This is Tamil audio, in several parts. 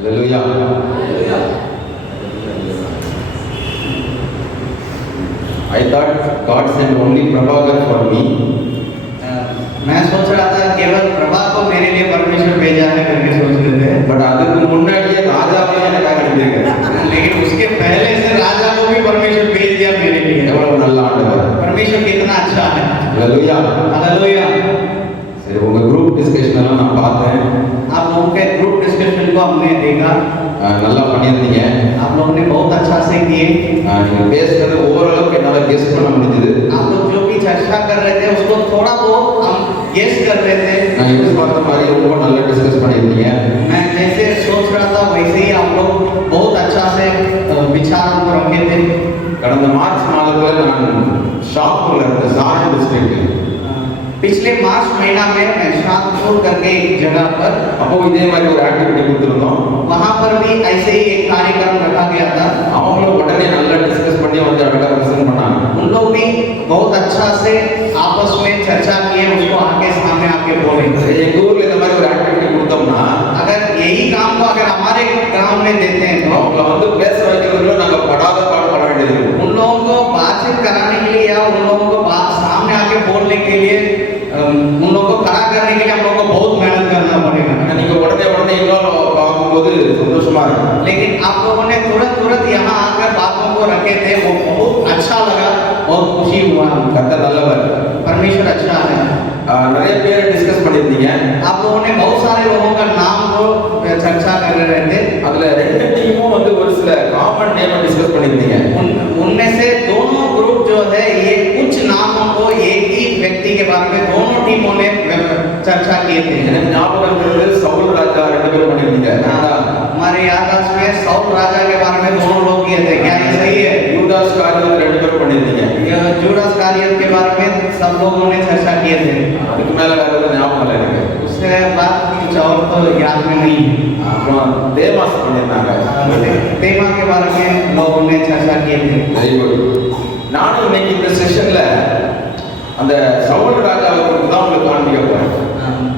Hallelujah. I thought God sent only Prabhakar for me. मैं सोच रहा था केवल प्रभा को मेरे लिए परमेश्वर भेजा है करके सोच रहे थे, बट அதுக்கு முன்னாடியே ராஜாவே எனக்காக அனுப்பியிருக்காரு. लेकिन उसके पहले से राजा को भी परमेश्वर भेज दिया मेरे लिए। எவ்வளவு நல்ல ஆண்டவர். परमेश्वर कितना अच्छा है। हालेलुया। हालेलुया। சரி, உங்க குரூப் டிஸ்கஷன் எல்லாம் நான் பார்த்தேன். आप लोगों के ग्रुप डिस्कशन को हमने देखा, நல்லா பண்ணியிருந்தீங்க. आप लोगों ने बहुत अच्छा से किए। நீங்க பேசுறது ஓரளவுக்கு என்னால கெஸ் பண்ண முடிஞ்சது. आप लोग जो भी चर्चा कर रहे थे उसको थोड़ा बहुत हम गेस कर रहे थे। நான் எதிர்பார்த்த மாதிரி ரொம்ப நல்லா டிஸ்கஸ் பண்ணியிருந்தீங்க. मैं जैसे सोच रहा था वैसे ही आप लोग बहुत अच्छा से विचार रखे थे। கடந்த மார்ச் மாதத்துல நான் ஷாப்பூர்ல இருந்த சாரன் டிஸ்ட்ரிக்ட், पिछले मार्च महीना में मैं शाहपुर करके एक जगह पर, அப்போ இதே மாதிரி ஒரு ஆக்டிவிட்டி கொடுத்திருந்தோம். वहां पर भी ऐसे ही एक कार्यक्रम रखा गया था। அவங்களும் உடனே நல்லா டிஸ்கஸ் பண்ணி வந்து அழகா பிரசன்ட் பண்ணாங்க. उन लोग भी बहुत अच्छा से आपस में चर्चा किए, उसको आके सामने आके बोले। எங்க ஊர்ல இந்த மாதிரி ஒரு ஆக்டிவிட்டி கொடுத்தோம்னா अगर यही काम को अगर हमारे गांव में देते हैं तो அவங்கள வந்து பேச வைக்கிறதுல நாங்க படாத பாடுபட வேண்டியது இருக்கும். उन लोगों को बातचीत कराने के लिए या उन लोगों को बात सामने आके बोलने के लिए, उन लोगों को खड़ा करने के लिए हम लोगों को बहुत मेहनत करना पड़ेगा। நீங்க உடனே இன்வால்வ் ஆகும்போது சந்தோஷமா இருக்கும். लेकिन आप लोगों ने तुरंत यहाँ आकर बातों को रखे थे, वो बहुत अच्छा लगा, बहुत खुशी हुआ। கர்த்தர் நல்லவர். परमेश्वर अच्छा है। நிறைய பேர் டிஸ்கஸ் பண்ணியிருந்தீங்க. आप लोगों ने बहुत सारे लोगों का नाम को चर्चा कर रहे थे। அதுல ரெண்டு டீமும் வந்து ஒரு சில காமன் நேம் டிஸ்கஸ் பண்ணியிருந்தீங்க. उनमें से दोनों ग्रुप जो है ये कुछ नामों को एक ही व्यक्ति के बारे में दोनों टीमों ने चर्चा किए थे। எனக்கு ஞாபகம் இருக்கிறது சவுல் ராஜா ரெண்டு பேரும் பண்ணியிருந்தீங்க. हमारे याददाश्त में साउल राजा के बारे में दोनों लोग किए थे। क्या ये सही है? யூதாஸ் காரியத்தை ரெண்டு பேரும் பண்ணியிருந்தீங்க. जूडास कारियत के बारे में सब लोगों ने चर्चा किए थे। அதுக்கு மேல வேற எதுவும் ஞாபகம் இல்லை எனக்கு. उसके बाद कुछ और तो याद में नहीं है। அப்புறம் தேவாஸ் பண்ணியிருந்தாங்க. तेमा के बारे में लोगों ने चर्चा किए थे। Very good. நானும் இன்னைக்கு இந்த செஷன்ல அந்த சவுல் ராஜாவை குறித்து தான் உங்களுக்கு காண்பிக்க போறேன்.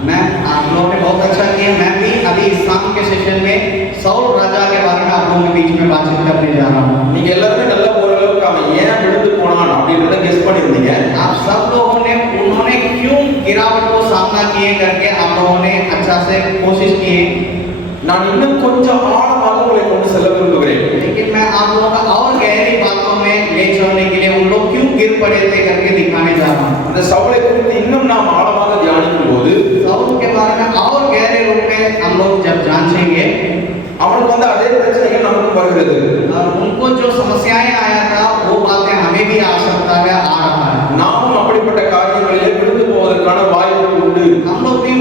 मैं आप लोगों ने बहुत अच्छा किया। मैं भी अभी इस शाम के सेशन में साउल राजा के बारे में आप लोगों के बीच में बातचीत करने जा रहा हूँ। நீங்க எல்லாருமே நல்ல ஓரளவுக்கு அவன் ஏன் விழுந்து போனான் அப்படின்றத கெஸ் பண்ணியிருந்தீங்க. आप सब लोगों ने उन्होंने क्यों गिरावट को सामना किए करके आप लोगों ने अच्छा से कोशिश की। நான் இன்னும் கொஞ்சம் ஆழமாக உங்களை கொண்டு செல்ல விரும்புகிறேன். लेकिन मैं आप लोगों का और गहरी बातों में ले चलने के लिए उन लोग क्यों गिर पड़े थे करके दिखाने जा रहा हूँ। அந்த சவுலை குறித்து இன்னும் நாம் ஆழமாக தியானிக்கும் போது साउल के बारे में और गहरे रूप में हम लोग जब जानेंगे, அவனுக்கு வந்து அதே பிரச்சனைகள் நமக்கு வருகிறது. और उनको जो समस्याएं आया था वो बातें हमें भी आ सकता है, आ रहा है। நாமும் அப்படிப்பட்ட காரியங்களிலே விழுந்து போவதற்கான வாய்ப்பு உண்டு. हम लोग भी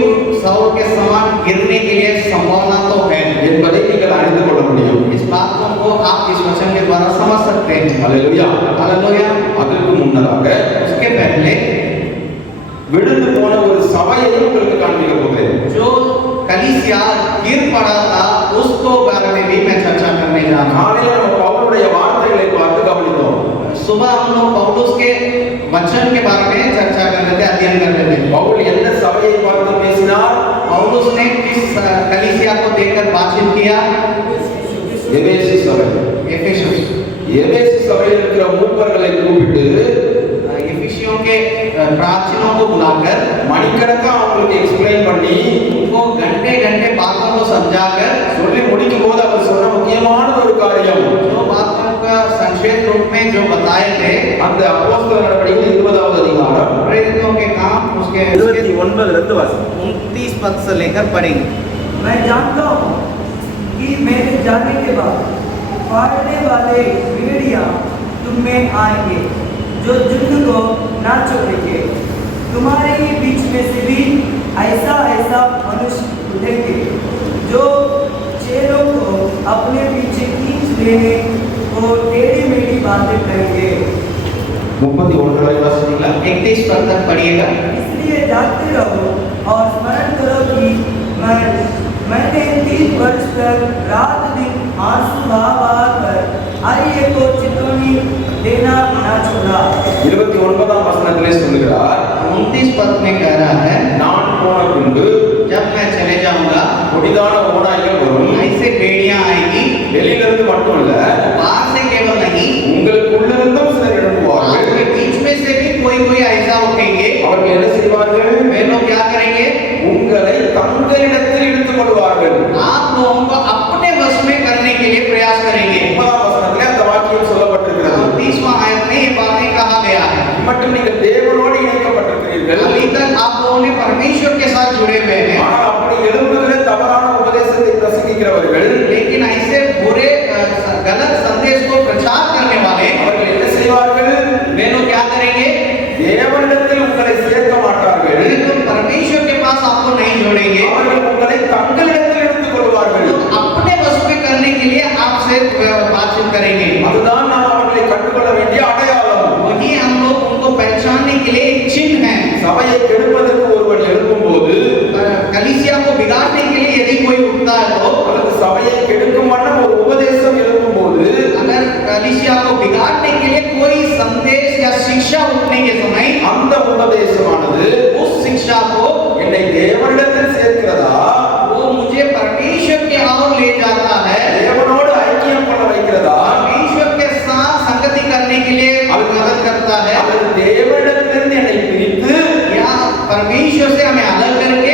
साउल के समान गिरने के लिए संभावना तो है என்பதை நீங்கள் அறிந்து கொள்ள முடியும். इस बातों को आप इस वचन के द्वारा समझ सकते हैं। அல்லேலூயா. हालेलुया। அதற்கு मुன்னதாக उसके पहले விழுந்து போன ஒரு சபையையும் உங்களுக்கு காண்பிக்க போகிறேன். जो कलीसिया गिर पड़ा था उसको बारे में भी मैं चर्चा करने जा रहा हूँ। காலையில நம்ம பவுலுடைய வார்த்தைகளை பார்த்து கவனித்தோம். सुबह हम लोग पौलुस के वचन के बारे में चर्चा कर रहे थे, अध्ययन कर रहे थे। பவுல் எந்த சபையை பார்த்து பேசினார்? पौलुस ने किस कलीसिया को देखकर बातचीत किया? எபேசு சபை. एफेसुस। எபேசு சபையில் இருக்கிற மூப்பர்களை கூப்பிட்டு एफिसियों के प्राचीनों को बुलाकर மணிக்கணக்கா அவங்களுக்கு எக்ஸ்பிளைன் பண்ணி उनको घंटे घंटे बातों को समझाकर சொல்லி முடிக்கும் போது அவர் சொன்ன முக்கியமான ஒரு காரியம், जो बातों का संक्षेप रूप में जो बताए थे, அந்த அப்போஸ்தலர் நடவடிக்கைகள் 20வது அதிகாரம் प्रेरितों के काम उसके 29 இருந்து வாசி. 29 पद से लेकर पढ़ेंगे। मैं जानता हूँ कि मेरे जाने के बाद फाड़ने वाले भेड़िया तुम में आएंगे जो झुंड को ना छोड़ेंगे। तुम्हारे ही बीच में से भी ऐसा मनुष्य उठेंगे जो चेलों को अपने पीछे खींच लेने को टेढ़ी मेढ़ी बातें करेंगे। 31 वाली वासिங்களா? 31 पद तक पढ़िएगा। इसलिए जागते रहो और स्मरण करो कि मैंने 3 वर्ष तक रात दिन आंसू बहा कर आइए को चितौनी देना ना छोड़ा। 29ஆம் வசனத்திலே சொல்கிறார், 29 पद में कह रहा है, நான் போன பின்பு जब मैं चले जाऊंगा கொடிதான ஓநாய்கள் வரும். ऐसे भेड़ियां आएगी, வெளியில இருந்து மட்டும் இல்ல, बाहर से केवल नहीं, உங்களுக்குள்ள இருந்தும் சிலர் எழுப்புவார்கள். आपके बीच में से भी कोई ऐसा उठेंगे. அவர்கள் என்ன செய்வார்கள்? वे लोग क्या करेंगे? உங்களை தங்களிடத்தில் இழுத்துக் கொள்வார்கள். आप लोगों को अपने वश में करने के लिए प्रयास करेंगे. 9ஆம் வசனத்திலே அந்த வாக்கியம் சொல்லப்பட்டிருக்கிறது. 30वां आयत में ये बातें कहा गया है. மட்டும் நீங்கள் தேவனோடு இணைக்கப்பட்டிருக்கிறீர்கள். अभी तक आप लोगों ने परमेश्वर के साथ जुड़े हुए हैं, ஆனால் அப்படி எழுப்புகிற தவறான உபதேசத்தை பிரசங்கிக்கிறவர்கள், लेकिन ऐसे बुरे गलत संदेश को प्रचार करने वाले அவர்கள் என்ன செய்வார்கள்? वे लोग क्या करेंगे? தேவனிடத்தில் உங்களை சேர்க்க மாட்டார்கள். वे लोग परमेश्वर के पास आपको नहीं जोड़ेंगे, அவர்கள் உங்களை தங்களிடத்தில் எடுத்துக் கொள்வார்கள். अपने वश में करने के लिए आपसे बातचीत करेंगे. அதுதான் நாம் அவர்களை கண்டுகொள்ள வேண்டிய அடையாளம். वही हम लोग उनको पहचानने के लिए एक चिन्ह है. சபையை கெடுப்பதற்கு ஒருவன் எழுப்பும்போது, कलीसिया को बिगाड़ने के लिए यदि कोई उठता है तो, அல்லது சபையை கெடுக்கும் வண்ணம் ஒரு உபதேசம் எழுப்பும்போது, अगर कलीसिया को बिगाड़ने के लिए कोई संदेश या शिक्षा उठने के समय அந்த உபதேசமானது उस शिक्षा को என்னை தேவனிடத்தில் சேர்க்கிறதா, वो मुझे परमेश्वर के ओर ले जाता है, தேவனோடு ஐக்கியம் பண்ண வைக்கிறதா, परमेश्वर के साथ संगति करने के लिए मदद करता है, அல்லது தேவனிடத்திலிருந்து என்னை பிரித்து या परमेश्वर से हमें अलग करके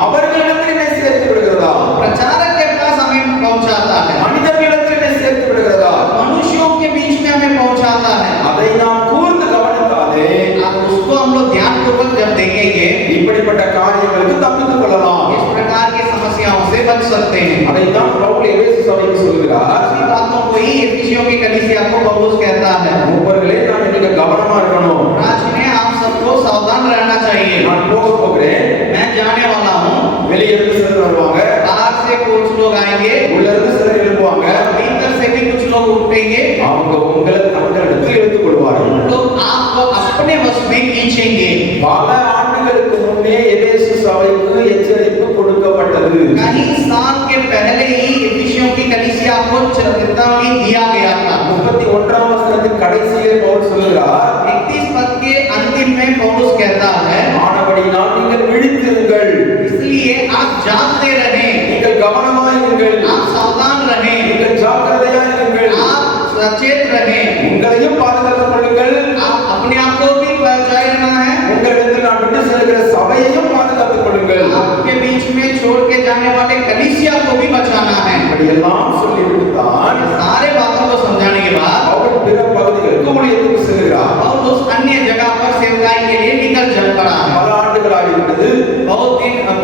அவர்களிடத்தில் என்னை சேர்த்து விடுகிறதா, प्रचारक के पास हमें पहुंचाता है, மனிதர்களிடத்தில் என்னை சேர்த்து விடுகிறதா, मनुष्यों के बीच में हमें पहुंचाता है. அதை நாம் கூர்ந்து கவனித்தாலே अब उसको हम लोग ध्यानपूर्वक जब देखेंगे, இப்படிப்பட்ட காரியங்களுக்கு தப்பித்துக் கொள்ளலாம். इस प्रकार की समस्याओं से बच सकते हैं. அதைத்தான் பவுல் எபேசு சபைக்கு சொல்கிறார். इसी बातों को ही एफिसियों की कलीसिया को पौलुस कहता है, மூப்பர்களே, நாம் இன்னைக்கு கவனமா இருக்கணும். राज में आप सबको सावधान रहना चाहिए. நான் போகிறேன், मैं जाने वाला हूँ, வெளியே இருந்து சிலர் வருவாங்க, बाहर से कुछ लोग आएंगे, உள்ள இருந்து சிலர் எழுப்புவாங்க. भीतर से भी कुछ लोग उठेंगे, அவங்க உங்களை தங்களிடத்தில் எடுத்துக் கொள்வார்கள். लोग आपको अपने वश में खींचेंगे. பல ஆண்டுகளுக்கு முன்னே எபேசு சபைக்கு எச்சரிப்பு கொடுக்கப்பட்டது. कई साल के पहले ही एफिसियों की कलीसिया को चेतावनी दिया गया था. 31ஆம் வசனத்தின் கடைசியிலே பவுல் சொல்கிறார், 31 पद के अंतिम में पौलुस कहता है, ஆனபடியினால் நீங்கள் விழித்திருங்கள், इसलिए आप जागते रहें, நீங்கள் கவனமாயிருங்கள், आप सावधान रहें, நீங்கள் ஜாக்கிரதையாயிருங்கள், आप सचेत रहें, உங்களையும் பாதுகாத்துக் கொள்ளுங்கள், आप अपने आप को भी बचाए रहना है, உங்களிடத்தில் நான் விட்டு செல்கிற சபையையும் பாதுகாத்துக் கொள்ளுங்கள். आपके बीच में छोड़ के जाने वाले कलीसिया को भी बचाना है. இப்படியெல்லாம் சொல்லிவிட்டுத்தான் सारे बातों को समझाने के बाद அவர் பிற பகுதிகளுக்கு ஊழியத்துக்கு செல்கிறார். और उस अन्य जगह पर सेवकाई के लिए निकल चल पड़ा है. பல ஆண்டுகளாகிவிட்டது.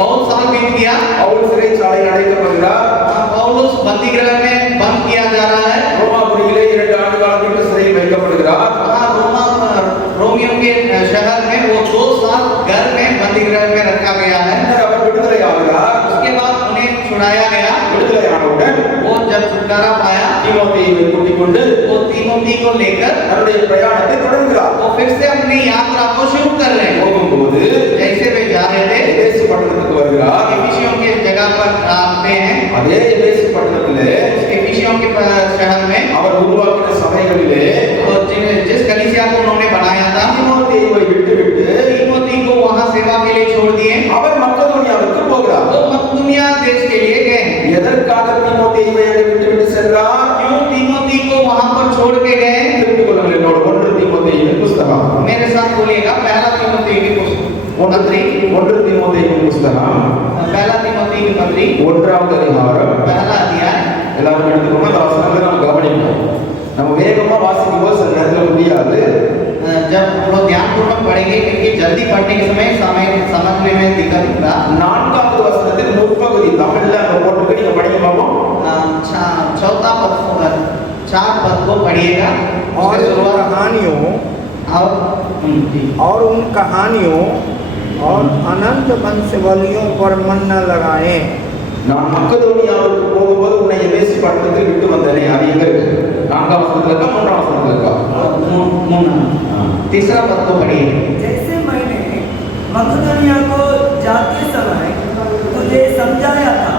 बहुत साल बीत गया. அவர் சிறைச்சாலையில் அடைக்கப்படுகிறார். पौलुस बंदी गृह में बंद किया जा रहा है. ரோமாபுரியிலே 2 ஆண்டு காலத்திற்கு சிறையில் வைக்கப்படுகிறார். रोमियो के शहर में वो 2 साल घर में बंदी गृह में रखा गया है. பின்னர் அவர் விடுதலை ஆகிறார். उसके बाद उन्हें छुड़ाया गया. விடுதலையானவுடன் वो जब छुटकारा पाया, தீமோத்தேயுவை கூட்டிக் கொண்டு वो तीमोथी को लेकर தன்னுடைய பிரயாணத்தை தொடர்கிறார். वो फिर से अपनी यात्रा को शुरू कर रहे हैं. போகும்போது जैसे वे जा रहे थे, எபேசு பட்டணத்துக்கு வருகிறார். एफिसियों के जगह पर आते हैं. அதே எபேசு பட்டணத்திலே एफिसियों के शहर में அவர் உருவாக்கின சபைகளிலே और जिस कलीसिया को उन्होंने बनाया था, தீமோத்தேயுவை விட்டுவிட்டு तीमोथी को वहां सेवा के लिए छोड़ दिए. அவர் மக்கதோனியாவுக்கு போகிறார். वो मकदूनिया देश के लिए गए. எதற்காக தீமோத்தேயுவை அங்கே விட்டுவிட்டு சென்றார்? क्यों तीमोथी को वहां पर छोड़ के गए? தெரிந்து கொள்ளுங்கள். என்னோட 1 தீமோத்தேயுவின் புஸ்தகம், मेरे साथ बोलिएगा, पहला तीमोथी की पुस्तक 1 தீமோத்தேயுவின் புஸ்தகம், पहला तीमोथी की पत्री 1வது அதிகாரம். पहला अध्याय. எல்லாரும் எடுத்துக்கோங்க. அந்த வசனங்களை நம்ம கவனிப்போம். நம்ம வேகமா வாசிக்கும் போது சில நேரத்தில் முடியாது. जब हम लोग ध्यानपूर्वक पढ़ेंगे, क्योंकि जल्दी पढ़ने के समय समझने में दिक्कत होता. 4வது வசனத்தின் முற்பகுதி தமிழ்ல நம்ம போட்டுக்கு நீங்க படிக்க பார்ப்போம். चौथा पद, 4 पद को पढ़िएगा. और उसके उन शुरुआत कहानियों जी. और उन कहानियों और अनंत वंशवलियों पर मन न लगाएं. நான் மக்கதோனியாவுக்கு போகும்போது உன்னை எபேசு பட்டணத்தில் விட்டு வந்தேனே. அது எங்க இருக்கு? 4ஆம் வசனத்துல இருக்கா, 3ஆம் வசனத்துல இருக்கா? तीसरा पद को पढ़िए. जैसे मैंने मकदूनिया को जाते समय तुझे समझाया था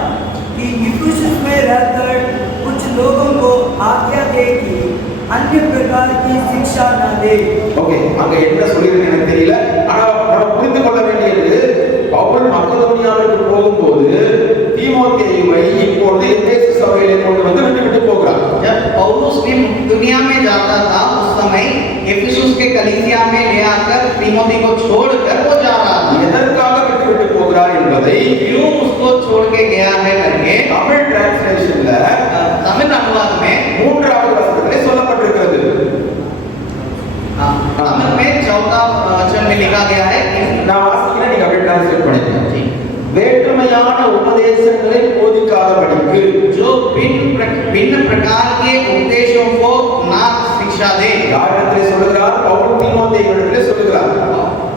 कि इफिसुस में रहकर कुछ लोगों को आज्ञा दे कि अन्य प्रकार की शिक्षा न दे. ஓகே, அங்க என்ன சொல்லிருக்கு எனக்கு தெரியல. ஆனா நம்ம புரிந்து கொள்ள வேண்டியது, பவுல் மக்கதோனியாவுக்கு போகும்போது தீமோத்தேயுவை தீமோத்தேயுவை இப்பொழுது எபேசு சபையிலே கொண்டு வந்து விட்டு போகிறார். जब पौलुस ने दुनिया में जाता था उस समय एफिसुस के कलीसिया में ले आकर तीमोथी को छोड़कर वो जा रहा था. எதற்காக விட்டு போகிறார் என்பதை क्यों उसको छोड़ के गया है करके தமிழ் டிரான்ஸ்லேஷன்ல तमिल अनुवाद में மூன்றாவது வசனத்திலே சொல்லப்பட்டிருக்கிறது. तमिल में चौथा वचन में लिखा गया है நான் வாசிக்கிறேன், நீங்க அப்படியே டிரான்ஸ்லேட் பண்ணிக்கங்க. வேற்றுமையான உபதேசங்களை போதிக்காதபடிக்கு जो भिन्न प्रकार के उपदेशों को ना शिक्षा दे. யாரிடத்திலே சொல்லுகிறார்? பவுல் தீமோத்தேயுவிடத்திலே சொல்லுகிறார்.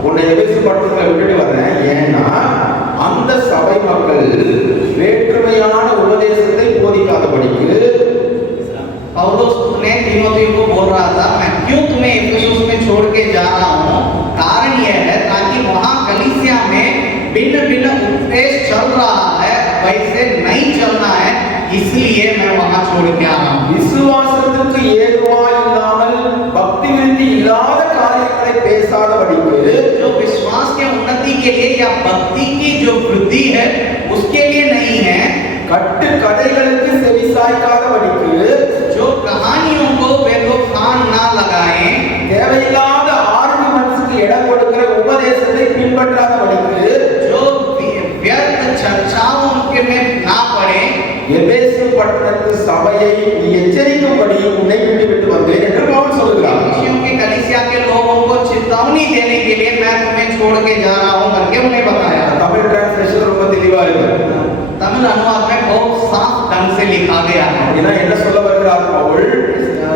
உன்னை எபேசு பட்டணத்துல விட்டுட்டு வர்றேன், ஏன்னா அந்த சபை மக்கள் வேற்றுமையான உபதேசத்தை போதிக்காதபடிக்கு. पौलुस ने तीमोथी को बोल रहा था, मैं क्यों तुम्हें एफिसुस में छोड़ के जा रहा हूँ, कारण यह है ताकि वहाँ कलीसिया में भिन्न भिन्न उपदेश चल रहा है, वैसे नहीं चलना है, इसलिए मैं वहाँ छोड़ के आ रहा हूँ. விசுவாசத்துக்கு ஏதுவாய் இல்லாமல் பக்தி விருத்தி இல்லாத காரியங்களை பேசாதபடிக்கு, जो विश्वास के उन्नति के लिए या भक्ति की जो वृद्धि है उसके लिए नहीं है, கட்டு கதைகளுக்கு செவிசாய்க்காதபடிக்கு, जो कहानियों को वे लोग कान ना लगाएं, தேவையில்லாத ஆர்குமெண்ட்ஸ்க்கு இடம் கொடுக்கிற உபதேசத்தை பின்பற்றாதபடிக்கு, जो व्यर्थ चर्चाओं उनके में ना पड़े, எபேசு பட்டணத்து சபையை நீ எச்சரிக்கும்படி உன்னை விட்டு வந்தேன் என்று பவுல் சொல்கிறார். विषयों के कलीसिया के लोगों को चेतावनी देने के लिए मैं तुम्हें छोड़ के जा रहा हूं करके उन्हें बताया. தமிழ் டிரான்ஸ்லேஷன் ரொம்ப தெளிவா இருக்கு. तमिल अनुवाद में बहुत साफ ढंग से लिखा गया है. அப்படின்னா என்ன சொல்ல வருகிறார் பவுல்?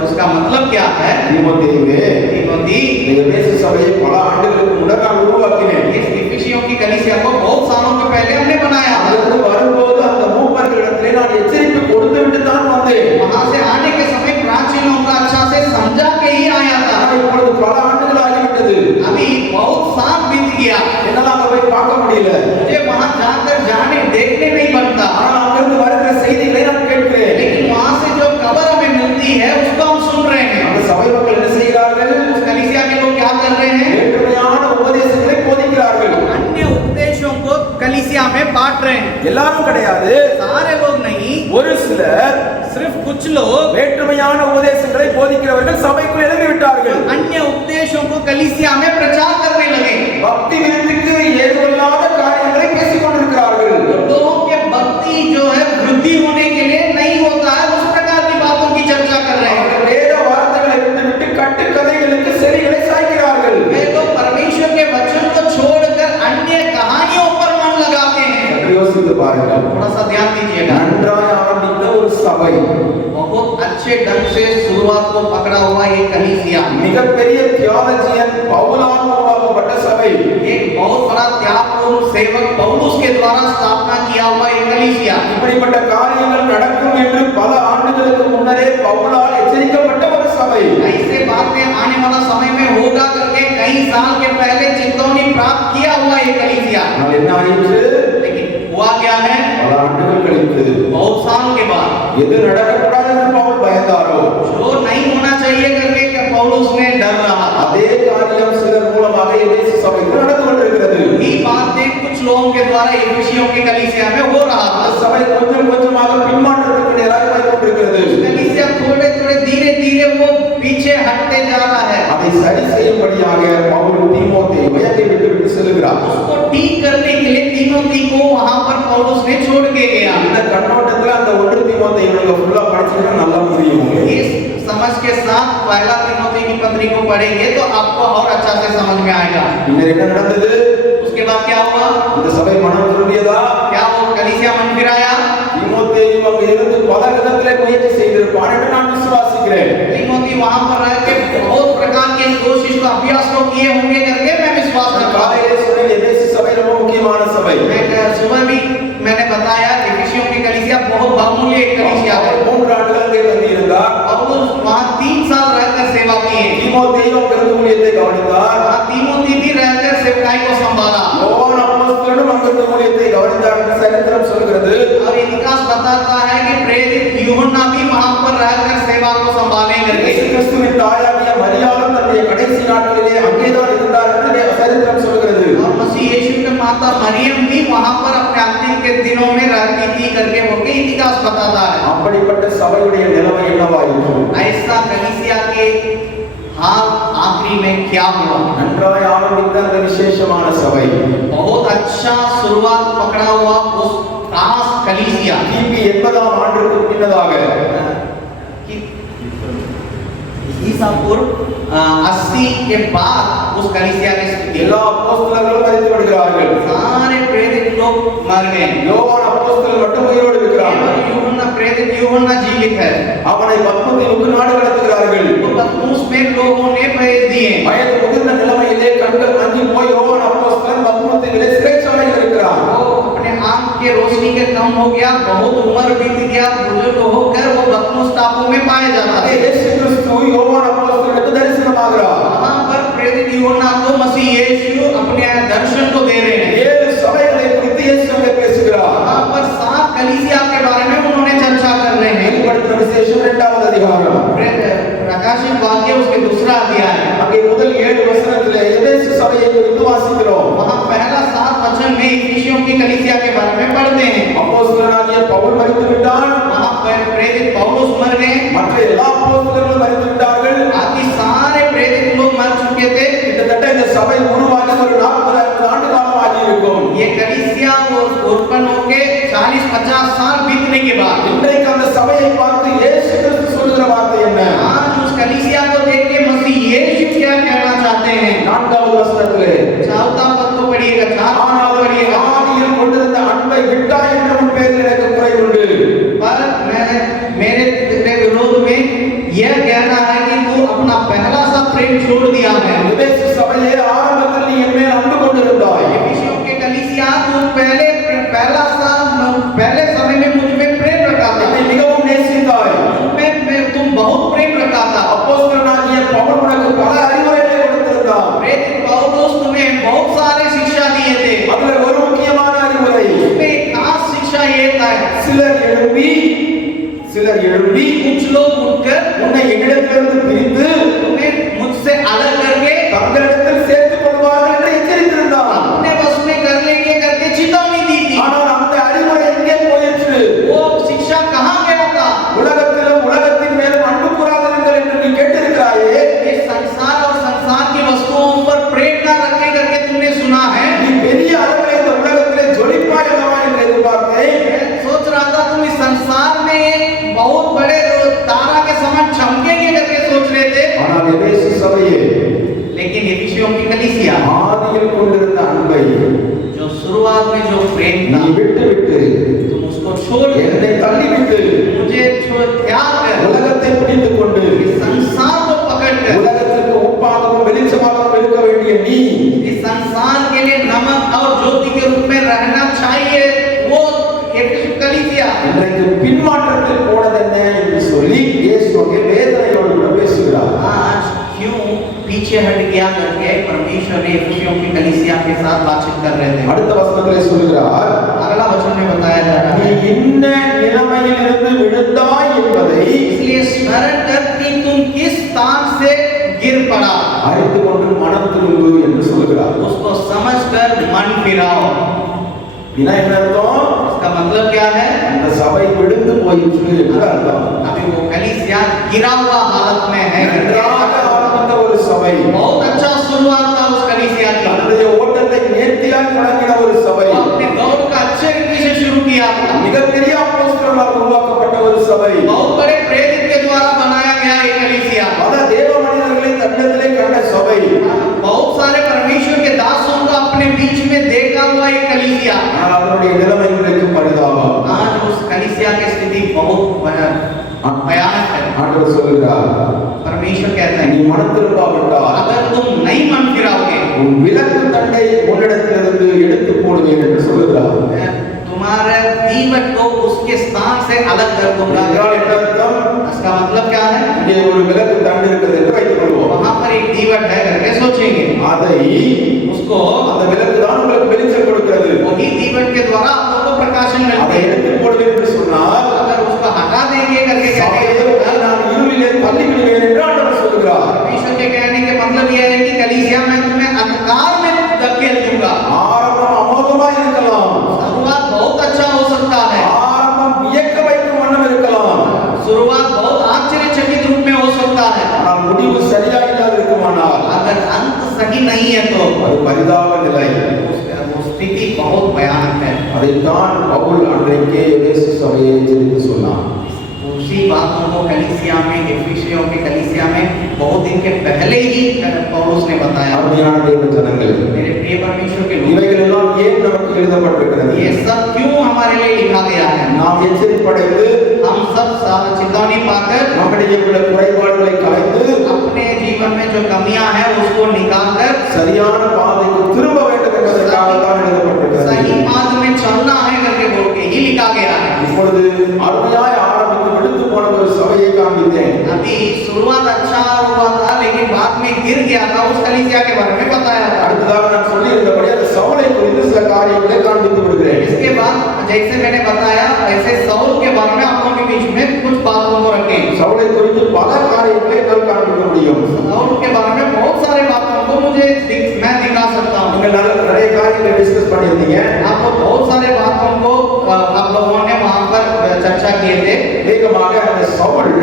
उसका मतलब क्या है? தீமோத்தேயுவே, तीमोथी, இந்த எபேசு சபையை பல ஆண்டுகளுக்கு முன்னர் நான் உருவாக்கினேன். इस एफिसियों की कलीसिया को बहुत सालों के पहले हमने बनाया. அதற்கு வரும்போது அந்த மூப்பர்களிடத்திலே நான் எச்சரிப்பு கொடுத்து விட்டு தான் வந்தேன். वहां से आने के समय प्राचीनों का अच्छा से समझा के ही आया था. ஆனால் இப்பொழுது பல ஆண்டுகள் ஆகிவிட்டது. अभी बहुत साल बीत गया, என்னால அங்க போய் பார்க்க முடியல. मुझे वहां जाकर जाने देखने नहीं बनता, ஆனால் அங்கிருந்து வருகிற செய்திகளை நான் கேட்கிறேன். लेकिन वहां से जो खबर हमें मिलती है उसको हम सुन रहे हैं. அந்த சபை மக்கள் என்ன செய்கிறார்கள்? उस कलीसिया के लोग क्या कर रहे हैं? வேற்றுமையான உபதேசங்களை போதிக்கிறார்கள். अन्य उपदेशों को कलीसिया में बांट रहे हैं. எல்லாரும் கிடையாது, सारे लोग नहीं, ஒரு சிலர் सिर्फ कुछ लोग வேற்றுமையான உபதேசங்களை போதிக்கிறவர்கள் சபைக்குள் எழுப்பி விட்டார்கள். अन्य उपदेशों को कलीसिया में प्रचार करने लगे. பக்தி விருத்திக்கு ஏதுவல்லாத காரியங்களை பேசிக் கொண்டிருக்கிறார்கள். लोगों के भक्ति जो है वृद्धि होने के लिए नहीं होता है, उस प्रकार की बातों की चर्चा कर रहे हैं. அவர்கள் வேத வார்த்தைகளை விட்டுவிட்டு கட்டு கதைகளுக்கு செவிகளை சாய்க்கிறார்கள். वे तो परमेश्वर के वचन को छोड़कर अन्य कहानियों पर मन लगाते हैं. சற்று யோசித்து பாருங்கள். थोड़ा सा ध्यान दीजिएगा. நன்றாய் ஆரம்பித்த ஒரு சபை, बहुत अच्छे ढंग से शुरुआत को पकड़ा हुआ एक कलीसिया, மிகப்பெரிய தியாலஜியன் பவுலால் உருவாக்கப்பட்ட சபை, एक बहुत बड़ा त्यागपूर्ण सेवक पौलुस के द्वारा स्थापना किया हुआ एक कलीसिया. இப்படிப்பட்ட காரியங்கள் நடக்கும் என்று பல ஆண்டுகளுக்கு முன்னரே பவுலால் எச்சரிக்கப்பட்ட ஒரு சபை. ऐसे बातें आने वाला समय में होगा करके कई साल के पहले चेतावनी प्राप्त किया हुआ एक कलीसिया. ஆனால் என்ன ஆயிற்று? लेकिन हुआ क्या है? பல ஆண்டுகள் கழித்து बहुत साल के बाद எது நடக்கக்கூடாது என்று பவுல் பயந்தாரோ जो नहीं होना चाहिए करके पौलुस ने डर रहा था. அதே காரியம் சிலர் மூலமாக எபேசு சபைக்கு நடந்து கொண்டிருக்கிறது. ये बातें कुछ लोगों के द्वारा एफिसियों की कलीसिया में हो रहा था. அந்த சபை கொஞ்சம் கொஞ்சமாக பின்மாற்றத்துக்கு நேராக போய் கொண்டிருக்கிறது. कलीसिया थोड़े थोड़े धीरे धीरे वो पीछे हटते जा रहा है. அதை சரி செய்யும்படியாக பவுல் தீமோத்தேயுவை அங்கே விட்டு செல்கிறார். उसको ठीक करने के लिए तीमोथी को वहां पर पौलुस ने छोड़ के गया. இந்த கண்ணோட்டத்துல அந்த 1 தீமோத்தேயுவை ஃபுல்லா படிச்சீங்கன்னா நல்லா புரியும் உங்களுக்கு. इस समझ के साथ पहला तीमोथी की पत्री को पढ़ेंगे तो आपको और अच्छा से समझ में आएगा. பின்னர் என்ன நடந்தது? उसके बाद क्या हुआ? இந்த சபை மனம் திரும்பியதா? क्या वो कलीसिया मन फिराया? தீமோத்தேயு அங்கே இருந்து பல விதத்திலே முயற்சி செய்திருப்பான் என்று நான் விசுவாசிக்கிறேன். तीमोथी वहां पर रह के बहुत प्रकार के कोशिश का अभ्यास को किए होंगे करके मैं विश्वास நான் करता हूं. காலையிலே சொன்னேன், எபேசு சபை ரொம்ப முக்கியமான சபை. मैं सुबह भी मैंने बताया एफिसियों की कलीसिया बहुत बहुमूल्य एक कलीसिया है. அவர் 3 ஆண்டுகள் அங்கே தங்கியிருந்தார். और वो वहां 3 साल रहकर सेवा किए. தீமோத்தேயு அங்கிருந்து ஊழியத்தை கவனித்தார். वहां तीमोथी भी रहकर सेवकाई को संभाला. யோவான் அப்போஸ்தலனும் அங்கிருந்து ஊழியத்தை கவனித்தார் என்று சரித்திரம் சொல்கிறது. और इतिहास बताता है कि प्रेरित यूहन्ना भी वहां पर रहकर सेवा को संभाले करके. இயேசு கிறிஸ்துவின் தாயாகிய மரியாளும் தன்னுடைய கடைசி நாட்களிலே அங்கேதான் இருந்தார் என்று சரித்திரம் சொல்கிறது. और मसीह यीशु के माता मरियम भी वहां पर अपने अंतिम के दिनों में रहती थी करके होके इतिहास बताता है। அப்படிப்பட்ட சபையுடைய நிலைமை என்னவாயிற்று? ऐसा कलीसिया के हाल आखिरी में क्या हुआ? நன்றாய் ஆரம்பித்த அந்த விசேஷமான சபை बहुत अच्छा शुरुआत पकड़ा हुआ उस खास कलीसिया கிபி 80ஆம் ஆண்டுக்கு பின்னதாக ईसा पूर्व 80 के बाद उस कलीसिया की स्थिति எல்லா அப்போஸ்தலர்களும் மரித்து விடுகிறார்கள். सारे प्रेरित लोग मर गए। யோவான் அப்போஸ்தலன் மட்டும் உயிரோடு இருக்கிறார். केवल यूहन्ना प्रेरित यूहन्ना जीवित है। அவனை பத்மத்திற்கு நாடு கடத்துகிறார்கள். तो पतमुस में लोगों ने भेज दिए। வயது முதிர்ந்த நிலைமையிலே கண்கள் மங்கி போய் யோவான் அப்போஸ்தலன் பத்மத்திலே சிறைச்சாலையில் இருக்கிறார். वो अपने आंख के रोशनी के कम हो गया, बहुत उम्र बीत गया, बुजुर्ग होकर वो पतमुस टापू में पाया जाता அதே है। இயேசு கிறிஸ்து யோவான் அப்போஸ்தலனுக்கு தரிசனமாகிறார். वहां पर प्रेरित यूहन्ना को मसीह यीशु अपने दर्शन को दे रहे हैं। 7 சபைகளை குறித்து இயேசு அங்கே பேசுகிறார். वहां पर 7 कलीसिया के बारे में उन्होंने चर्चा कर रहे हैं। வெளிப்படுத்தின விசேஷம் 2வது அதிகாரம். प्रकाशित वाक्य उसके दूसरा अध्याय है। அங்கே முதல் 7 வசனத்திலே எபேசு சபையை குறித்து வாசிக்கிறோம். वहां पहला 7 वचन में इफिसियों की कलीसिया के बारे में पढ़ते हैं। அப்போஸ்தலனாகிய பவுல் மரித்து விட்டான். वहां पर प्रेरित पौलुस मर गए, மற்ற எல்லா அப்போஸ்தலர்களும் மரித்து விட்டார்கள். बाकी सारे प्रेरित लोग मर चुके थे। கிட்டத்தட்ட இந்த சபை உருவாகி ஒரு 40-50 ஆண்டு காலம் ஆகி இருக்கும். ये कलीसिया उत्पन्न होके 40-50 साल बीतने के बाद இன்றைக்கு அந்த சபையை பார்த்து இயேசு கிறிஸ்து சொல்லுகிற வார்த்தை என்ன? आज उस कलीसिया को देख के मसीह यीशु क्या कहना चाहते हैं? 4வது वசனத்திலே चौथा पद को पढ़िएगा, 4 ஆனால் पद पढ़िएगा। ஆதியில் கொண்டிருந்த அன்பை விட்டாய் என்ற உன் பேரில் எனக்கு குறை உண்டு. पर मैं मेरे तेरे विरोध में यह कहना है कि तू अपना पहला सा प्रेम छोड़ दिया है। எபேசு சபையே ஆரம்பத்தில் நீ என் மேல் அன்பு கொண்டிருந்தாய். एफिसियों के कलीसिया तू पहले समय में मुझ में प्रेम रखा था, என்னை மிகவும் நேசித்தாய். तुम बहुत प्रेम रखा था। அப்போஸ்தலனாகிய பவுல் உனக்கு பல அறிவுரைகளை கொடுத்திருந்தான். प्रेरित पौलुस तुम्हें बहुत सारे शिक्षा दिए थे। அதுல ஒரு முக்கியமான அறிவுரை, उसमें एक खास शिक्षा ये था, சிலர் எழும்பி कुछ लोग उठकर உன்னை என்னிடத்திலிருந்து பிரித்து तुम्हें मुझसे अलग करके தங்களிடத்தில் சேர்த்துக் கொள்வார்கள் என்று எச்சரித்திருந்தான். अपने बस में कर लेंगे करके चेतावनी दी थी। ஆனால் அந்த அறிவுரை எங்கே போயிற்று? वो शिक्षा कहाँ गया था? உலகத்திலும் உலகத்தின் மேலும் அன்பு கூறாதிருங்கள் என்று நீ கேட்டிருக்கிறாயே. ये संसार और संसार की वस्तुओं पर प्रेम न रखे करके तुमने सुना है। நீ பெரிய அளவில் இந்த உலகத்திலே ஜொலிப்பாய் அல்லவா என்று எதிர்பார்த்தேன். मैं सोच रहा था तुम इस संसार में बहुत बड़े तारा के समान चमकेंगे करके सोच रहे थे। ஆனால் எபேசு சபையே, लेकिन एफिसियों की कलीसिया ஆதியில் கொண்டிருந்த அன்பை जो शुरुआत में जो प्रेम நீ था விட்டுவிட்டு तुम उसको छोड़ என்னை தள்ளிவிட்டு मुझे छोड़ त्याग कर உலகத்தை பிடித்துக் கொண்டு इस संसार को पकड़ कर உலகத்திற்கு உப்பாகவும் வெளிச்சமாகவும் இருக்க வேண்டிய நீ इस संसार के लिए नमक और ज्योति के रूप में रहना चाहिए, वो एफिसियों कलीसिया இன்றைக்கு பின்மாற்றத்தில் போனதென்ன என்று சொல்லி இயேசு அங்கே வேதனையோடு கூட பேசுகிறார். आज क्यों पीछे हट गया करके परमेश्वर ने एफिसियों की कलीसिया के साथ बातचीत कर रहे थे। அடுத்த வசனத்திலே சொல்கிறார், अगला वचन में बताया जा रहा நீ है, இன்ன நிலைமையில் இருந்து விழுந்தாய் என்பதை इसलिए स्मरण कर कि तुम किस स्थान से गिर पड़ा, அறிந்து கொண்டு மனம் திரும்பு என்று சொல்கிறார். उसको समझकर मन फिराओ। இதான் என்ன அர்த்தம்? इसका मतलब क्या है? இந்த சபை விழுந்து போயிற்று என்று அர்த்தம். अभी वो कलीसिया गिरा हुआ हालत में है। நன்றாக ஆரம்பித்த ஒரு சபை, बहुत अच्छा शुरुआत था उस कलीसिया की, தன்னுடைய ஓட்டத்தை நேர்த்தியாக தொடங்கின ஒரு சபை, वो अपने दौड़ का अच्छे तरीके से शुरू किया था, மிகப்பெரிய அப்போஸ்தலர்களால் உருவாக்கப்பட்ட ஒரு சபை, बहुत बड़े प्रेरित के द्वारा बनाया गया ये कलीसिया, பல தேவ மனிதர்களை தன்னத்திலே கண்ட சபை. बहुत सारे परमेश्वर के दासों को अपने बीच में देखा हुआ एक कलीसिया। ஆனால் அதனுடைய நிலைமை இன்றைக்கு பரிதாபம். आज उस कलीसिया की स्थिति बहुत भयानक है। ஆண்டவர் சொல்கிறார், परमेश्वर कहता நீ है, மனம் திரும்பாவிட்டால் अगर तुम नहीं मन फिराओगे, உன் விலக்கு தண்டை உன்னிடத்திலிருந்து எடுத்து போடுவேன் என்று சொல்கிறார். मैं तुम्हारे दीवट को उसके स्थान से अलग कर दूंगा। என்றால் என்ன அர்த்தம்? इसका मतलब क्या है? இங்கே ஒரு விலக்கு தண்டு இருக்கிறது என்று வைத்துக் கொள்வோம். वहां पर एक दीवट है करके सोचेंगे, அதை उसको அந்த விலக்கு தான் உங்களுக்கு வெளிச்சம் கொடுக்கிறது. वही दीवट के द्वारा आप लोगों को प्रकाशन அதை मिलते हैं। எடுத்து போடுவேன் என்று சொன்னால் अगर उसको हटा देंगे करके சபையை कहते हैं, நான் இருளிலே தள்ளி விடுவேன் என்று ஆண்டவர் சொல்கிறார். परमेश्वर के कहने के मतलब यह है कि कलीसिया मैं तुम्हें अंधकार में धकेल दूंगा। சபையை எச்சரித்து சொன்னான். उसी बातों को कलीसिया में, एफिसियों के कलीसिया में बहुत दिन के पहले ही पौलुस ने बताया। அருமையான தேவ ஜனங்களே, मेरे प्रिय परमेश्वर के लोग, இவைகள் எல்லாம் ஏன் நமக்கு எழுதப்பட்டிருக்கிறது? ये सब क्यों हमारे लिए लिखा गया है? நாம் எச்சரிப்படைந்து हम सब चेतावनी पाकर நம்முடைய உள்ள குறைபாடுகளை களைந்து अपने जीवन में जो कमियां हैं उसको निकालकर சரியான பாதைக்கு திரும்ப வேண்டும் என்பதற்காக தான் எழுதப்பட்டிருக்கிறது. सही मार्ग में चलना है करके बोल के ही लिखा गया है। இப்பொழுது அருமையாய் ஆரம்பித்து விடுத்து போன ஒரு சபையை காண்பித்தேன். अभी शुरुआत अच्छा हुआ था लेकिन बाद में गिर गया था, उस कलीसिया के बारे में बताया था। அடுத்ததாக நான் சொல்லி இருந்தபடி அந்த சவுலை குறித்து சில காரியங்களை காண்பித்து விடுகிறேன். इसके बाद जैसे मैंने बताया ऐसे सौल के बारे में आप लोगों के बीच में कुछ बातों को रखें। சவுலை குறித்து பல காரியங்களை என்னால் காண்பிக்க முடியும். सौल के बारे में बहुत सारे बातों को मैं दिखा सकता हूँ। நீங்கள் நிறைய காரியங்களை டிஸ்கஸ் பண்ணியிருந்தீங்க. आपको बहुत सारे बातों को आप लोगों ने वहाँ पर चर्चा किए थे। வேகமாக அந்த சவுல்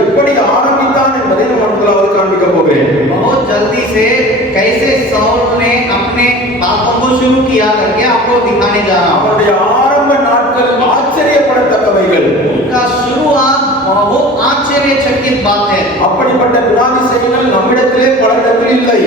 எப்படி ஆரம்பித்தான் என்பதை நான் முதலாவது காண்பிக்க போகிறேன். बहुत जल्दी से कैसे सौल ने अपने बातों को शुरू किया करके आपको दिखाने जा रहा हूँ। அவருடைய ஆரம்ப நாட்கள் ஆச்சரியப்படத்தக்கவைகள். उनका शुरुआत बहुत आश्चर्यचकित बात है। அப்படிப்பட்ட குணாதிசயங்கள் நம்மிடத்திலே பலரிடத்தில் இல்லை.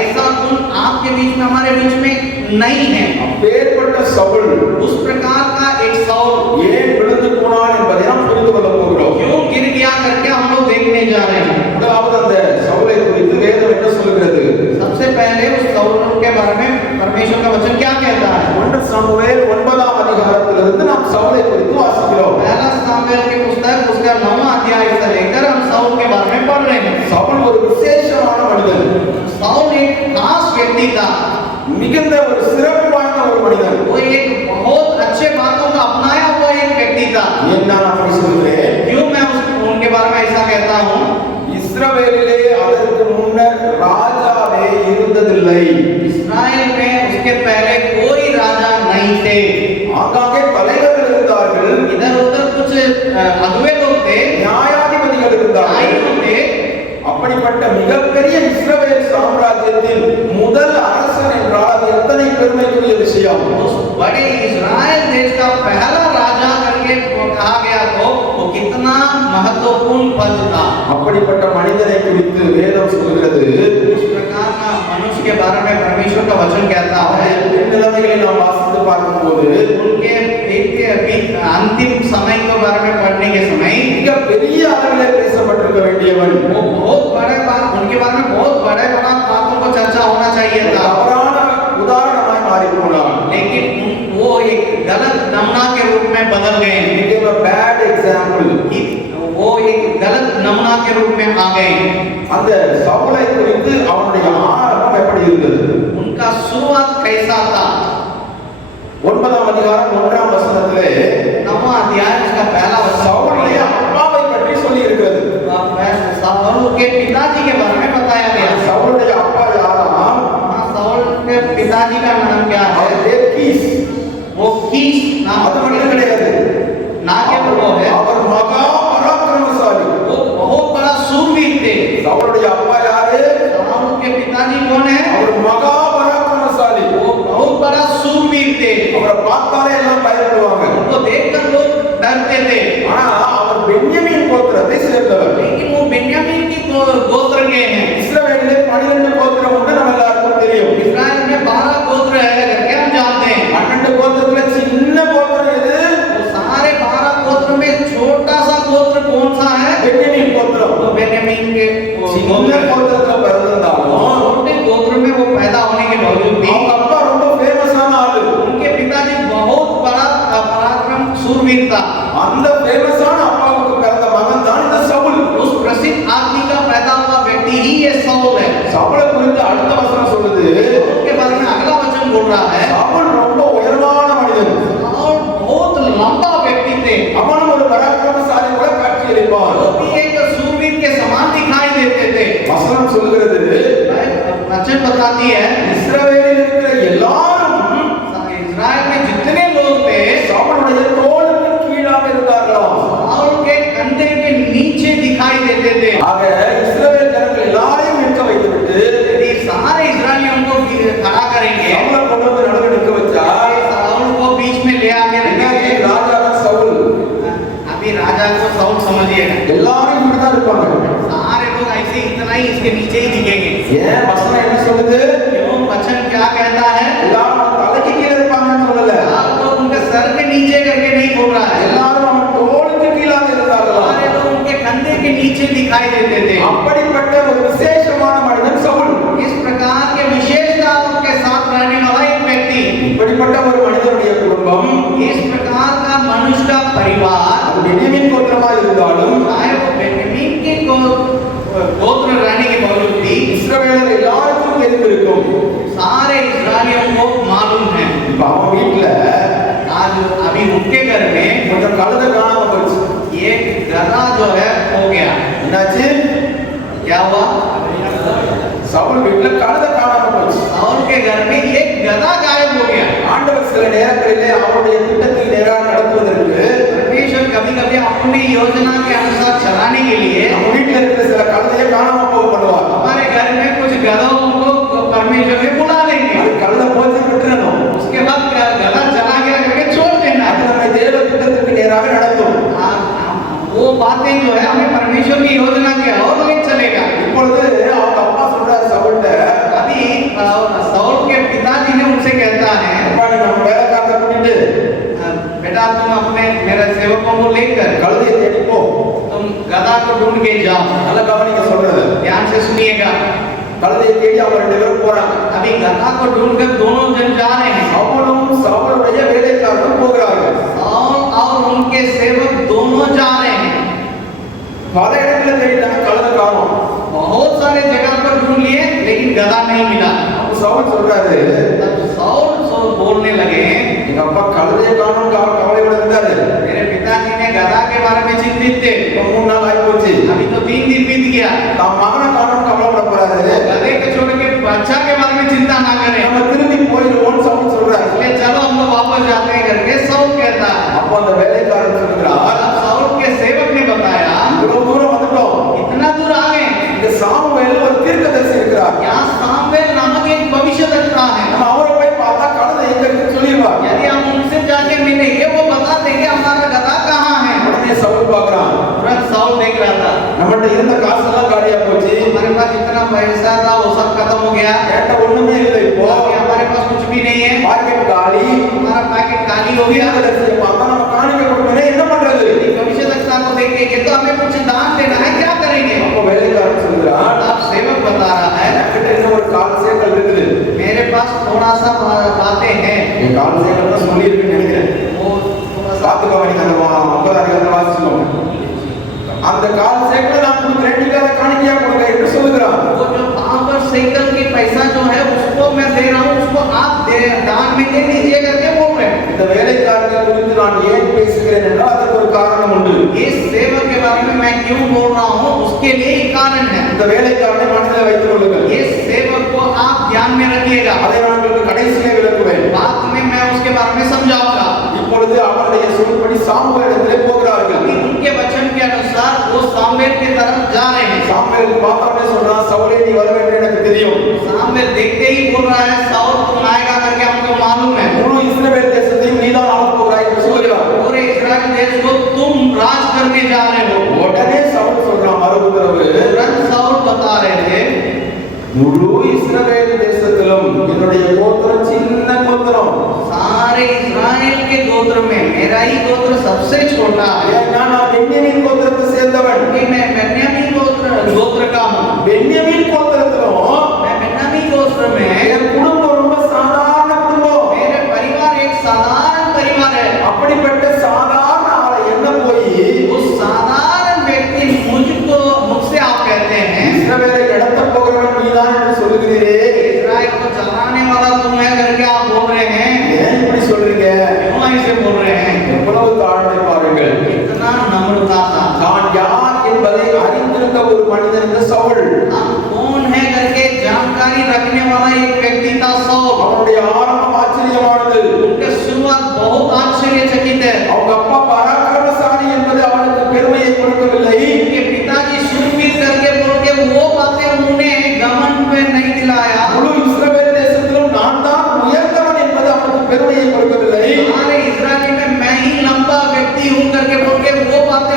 ऐसा गुण आपके बीच में, हमारे बीच में नहीं है। அப்பேற்பட்ட சவுல் उस प्रकार का एक सौल ஏன் விழுந்து போனான் என்பதை நாம் புரிந்து கொள்ள போகிறோம். क्यों गिर गया करके हम लोग देखने जा रहे हैं। முதலாவது அந்த சவுலை குறித்து வேதம் என்ன சொல்கிறது? सबसे पहले उस सौल के बारे में परमेश्वर का वचन क्या कहता है? 1 சாமுவேல் 9ஆம் அதிகாரத்திலிருந்து நாம் சவுலை குறித்து வாசிக்கிறோம். पहला सामुएल की पुस्तक उसका 9वां अध्याय से लेकर हम सौल के बारे में पढ़ रहे हैं। சவுல் ஒரு விசேஷமான மனிதன். सौल एक खास व्यक्ति था। மிகுந்த ஒரு சிறப்பு வாய்ந்த ஒரு மனிதன். वो एक बहुत अच्छे बातों का अपनाया हुआ एक व्यक्ति था। ஏன் நான் அப்படி சொல்கிறேன்? क्यों मैं उनके बारे में ऐसा कहता हूँ? இஸ்ரவேலிலே அதற்கு முன்னர் ராஜாவே இருந்ததில்லை. इस्राएल में उसके पहले कोई राजा नहीं थे। ஆங்காங்கே தலைவர்கள் இருந்தார்கள், इधर उधर कुछ अगुवे लोग थे, நியாயாதிபதிகள் இருந்தார்கள். न्यायी थे। அப்படிப்பட்ட மிகப்பெரிய இஸ்ரவேல் சாம்ராஜ்யத்தின் முதல் அரசன் என்றால் அது எத்தனை பெருமைக்குரிய விஷயம். उस बड़े इस्राएल देश का पहला राजा करके कहा गया तो वो कितना महत्वपूर्ण पद था। அப்படிப்பட்ட मनिதனை குறித்து வேதம் சொல்கிறது. उस प्रकार का मनुष्य के बारे में परमेश्वर का वचन कहता है। நிலைமைகளை நாம் வாசித்து பார்க்கும்போது उनके अंतिम समय के बारे में पढ़ने के समय மிக பெரிய அளவிலே பேசப்பட்டிருக்க வேண்டியவன். वो बहुत बड़े बात, उनके बारे में बहुत बड़े बड़ा बातों को चर्चा होना चाहिए था। தவறான உதாரணமாய் மாறி போனான். लेकिन वो एक गलत नमूना के रूप में बदल गए। became a bad example. वो एक गलत नमूना के रूप में आ गए। அந்த சவுலை குறித்து அவனுடைய ஆரம்பம் எப்படி இருந்தது? उनका शुरुआत कैसा था? 9ஆம் அதிகாரம் 1ஆம் வசனத்திலே 9वां अध्याय उसका पहला சவுலுடைய அப்பாவை பற்றி சொல்லி இருக்கிறது. सौल के पिताजी के बारे में बताया गया। சவுலுடைய அப்பா யாராம்? सौल के पिताजी का नाम क्या है? அவர் பேர் கீஸ். वो कीश नाम அது மட்டும் கிடையாது, ना केवल वो है, அவர் மகா பராக்கிரமசாலி. वो बहुत बड़ा सूरवीर थे। சவுலுடைய அப்பா யாரு? सौल के पिताजी कौन है? அவர் மகா பராக்கிரமசாலி. वो बहुत बड़ा सूरवीर थे। அவரை பார்த்தாலே எல்லாம் பயப்படுவாங்க. उनको देखकर लोग डरते थे। ஆனா அவர் பென்யமீன் கோத்திரத்தை சேர்ந்தவர். लेकिन वो बेन्यामीन की गोत्र के हैं। இஸ்ரவேலிலே 12 கோத்திரம் உண்டு, நம்ம எல்லாருக்கும் தெரியும். इस्राएल में 12 गोत्र है करके हम जानते हैं। 12 கோத்திரத்துல சின்ன கோத்திரம் எது? वो सारे 12 गोत्र में छोटा सा गोत्र कौन सा है? பென்யமீன் கோத்திரம். तो बेन्यामीन के சின்ன கோத்திரத்துல பிறந்திருந்தாலும் छोटे गोत्र में वो पैदा होने के बावजूद भी அவங்க அப்பா ரொம்ப ஃபேமஸான ஆளு. उनके पिताजी बहुत बड़ा पराक्रम सूरवीर था। அந்த ஃபேமஸான राजा को साउल समझिएगा எல்லாரும் இப்படிதான் இருப்பாங்க. सारे लोग ऐसे इतना ही इसके नीचे ही दिखेंगे ஏன் வசனம் என்ன சொல்லுது? क्यों वचन क्या कहता है எல்லாரும் அவன் தலைக்கு கீழே இருப்பாங்கன்னு சொல்லல. आप लोग उनके सर के नीचे करके नहीं बोल रहा है எல்லாரும் அவன் தோளுக்கு கீழாக இருந்தார்களா? सारे लोग उनके कंधे के नीचे दिखाई देते थे அப்படிப்பட்ட ஒரு விசேஷமான மனிதன் சவுல். इस प्रकार के विशेषताओं के साथ रहने वाला एक व्यक्ति இப்படிப்பட்ட ஒரு மனிதனுடைய குடும்பம் इस प्रकार का मनुष्य का परिवार அது பென்யமீன் கோத்திரமா இருந்தாலும் चाहे वो बेन्यामीन के गोत्र रहने के बावजूद भी இஸ்ரவேலர் எல்லாருக்கும் தெரிந்திருக்கும். सारे इस्राएलियों को मालूम है இப்ப அவன் வீட்டுல आज अभी उनके घर में கொஞ்சம் கழுத காணாம போச்சு. ये गधा जो है हो गया என்னாச்சு? क्या हुआ சவுல் வீட்டுல கழுத காணாம போச்சு. साउल के घर में एक गधा गायब हो गया ஆண்டவர் சில நேரங்களிலே அவருடைய திட்டத்தில் நேராக நடத்துவதற்கு परमेश्वर कभी कभी अपनी योजना के अनुसार चलाने के लिए நம்ம வீட்டுல இருக்கிற சில கழுதையை காணாம போக பண்ணுவார். हमारे घर में कुछ गधों को परमेश्वर ने बुला लेंगे அது கழுத போச்சு விட்டுறணும். उसके बाद गधा चला गया करके छोड़ देना அது நம்மை தேவ திட்டத்திற்கு நேராக நடத்தும். वो बातें जो है हमें परमेश्वर की योजना के और ले चलेगा இப்பொழுது அவங்க அப்பா சொல்றாரு சவுல்ட்ட, अभी साउल के पिताजी ने उनसे कहता है அப்பா நீ நம்ம வேலைக்காரரை கூட்டிட்டு बेटा तुम अपने मेरे सेवकों को लेकर கழுதையை தேடி போ. तुम गधा को ढूंढ के जाओ நல்ல கவனிக்க சொல்றது. ध्यान से सुनिएगा கழுதையை தேடி அவங்க 2 பேரும் போறாங்க. अभी गधा को ढूंढकर दोनों जन जा रहे हैं சவுலும் சவுலுடைய வேலைக்காரரும் போகிறார்கள். साउल और उनके सेवक दोनों जा रहे हैं பல இடத்துல தேடிட்டாங்க, கழுதை காணோம். बहुत सारे जगह पर ढूंढ लिए लेकिन गधा नहीं मिला அப்ப சவுல் சொல்றாரு, तब साउल बोलने लगे எங்க அப்பா கழுதையை காணோம் கவலையோட இருந்தாரு. मेरे पिताजी ने गधा के बारे में चिंतित थे இப்ப 3 நாள் ஆகி போச்சு. अभी तो 3 दिन बीत गया தான் மகனை காணோம் கவலைப்பட போறாரு. गधे को छोड़ के बच्चा के बारे में चिंता ना करें நம்ம திரும்பி போயிடுவோம்னு சவுல் சொல்றாரு. इसलिए चलो हम लोग वापस जाते हैं करके साउल कहता है அப்ப அந்த வேலைக்காரன் சொல்கிறார், तब साउल के सेवक ने बताया இவ்வளவு தூரம் வந்துட்டோம். इतना दूर आ गए இங்க சாமுவேல் ஒரு தீர்க்கதரிசி இருக்கிறார். यहाँ सामुएल नामक एक भविष्यद्वक्ता है நம்ம அவரை போய் பார்த்தா கழுதை எங்க இருக்குன்னு சொல்லிடுவார். यदि हम उनसे जाके मिलेंगे वो बता देंगे हमारा गधा कहाँ है உடனே சவுல் பார்க்கறான், तुरंत साउल देख रहा था நம்மகிட்ட இருந்த காசெல்லாம் காலியா போச்சு. हमारे पास जितना पैसा था वो सब खत्म हो गया என்கிட்ட ஒண்ணுமே இல்லை. இப்போ अभी हमारे पास कुछ भी नहीं है மார்க்கெட் காலி. हमारा पैकेट खाली हो गया தீர்க்கதரிசியை பார்த்தா நம்ம காணிக்கை கொடுக்கணும், என்ன பண்றது? भविष्यद्वक्ता को देखेंगे तो हमें कुछ दान देना है क्या करेंगे அப்ப வேலைக்காரன் சொல்கிறான், अब सेवक बता रहा है என்கிட்ட இன்னும் ஒரு 4 சேக்கல் இருக்குது. मेरे पास थोड़ा सा बातें हैं என் 4 சேக்கல் தான் சொல்லி இருக்குன்னு நினைக்கிறேன். वो थोड़ा सा பாத்துக்க வேண்டிய அந்த 50 அதிகாரத்தை வாசிச்சோம். அந்த 4 சேக்கல் நான் கொடுக்கிறேன், நீங்க அதை காணிக்கையா கொடுங்க என்று சொல்லுகிறான். वो जो 5 साइकिल की पैसा जो है उसको मैं दे रहा हूँ उसको आप दान में दे दीजिए करके बोल रहे हैं இந்த வேலைக்காரனை குறித்து நான் ஏன் பேசுகிறேன் என்றால் அதற்கு ஒரு காரணம் உண்டு. इस सेवक के बारे में मैं क्यों बोल रहा हूँ उसके लिए एक कारण है இந்த வேலைக்காரனை மனதில் வைத்துக் கொள்ளுங்கள். इस सेवक को आप ध्यान में रखिएगा அதை நான் உங்களுக்கு கடைசியிலே விளக்குவேன். बाद में मैं उसके बारे में समझाऊंगा இப்பொழுது அவனுடைய சொல்படி சாமுவேலிடத்திலே போகிறார்கள். अभी उनके वचन के अनुसार वो सामुएल की तरफ जा रहे हैं சாமுவேல் பார்த்தவனே சொல்றான், சவுலே நீ வருவே என்று எனக்கு தெரியும். सामुएल देखते ही बोल रहा है साउल तुम आएगा करके हमको मालूम है முழு இஸ்ரவேல் தேசத்தையும் நீதான் ஆளப் போகிறாய் என்று சொல்கிறான். पूरे इस्राएल देश को तुम राज करने जा रहे हो உடனே சவுல் சொல்றான், மறு உத்தரவு, तुरंत साउल बता रहे थे முழு இஸ்ரவேல் தேசத்திலும் என்னுடைய கோத்திரம் சின்ன கோத்திரம். सारे इस्राएल के गोत्र में मेरा ही गोत्र सबसे छोटा है ஏன்னா நான் பென்யமீன் கோத்திரத்தை சேர்ந்தவன். कि मैं बेन्यामीन गोत्र का हूँ பென்யமீன் கோத்திரத்திலும் मैं बेन्यामीन गोत्र में என் குடும்பம் ரொம்ப சாதாரண குடும்பம். मेरे परिवार एक साधारण परिवार है அப்படிப்பட்ட சாதாரண ஆளை என்ன போய் उस साधारण व्यक्ति मुझसे आप कहते हैं இஸ்ரவேலை கடத்த போகிறவன் நீதான் என்று சொல்லுகிறீரே, इस्राएल को चलाने वाला तुम है करके आप बोल रहे हैं ஏன் இப்படி சொல்றீங்க? क्यों ऐसे बोल रहे हैं எவ்வளவு தாழ்மை பாருங்கள். इतना नम्रता था நான் யார் என்பதை அறிந்திருந்த ஒரு மனிதன் இந்த சவுல். हम कौन है करके जानकारी रखने वाला एक व्यक्ति था साउल அவனுடைய ஆரம்பம் ஆச்சரியமானது. उनका शुरुआत बहुत आश्चर्यचकित है அவங்க அப்பா பராக்கிரமசாலி என்பது அவனுக்கு பெருமையை கொடுக்கவில்லை. उनके पिताजी शूरवीर करके बोल के वो बातें उन्हें घमंड में नहीं दिलाया முழு இஸ்ரவேல் தேசத்திலும் நான் தான் உயர்ந்தவன் என்பது அவனுக்கு பெருமையை கொடுக்கவில்லை. सारे इस्राएल में मैं ही लंबा व्यक्ति हूँ करके बोल के वो बातें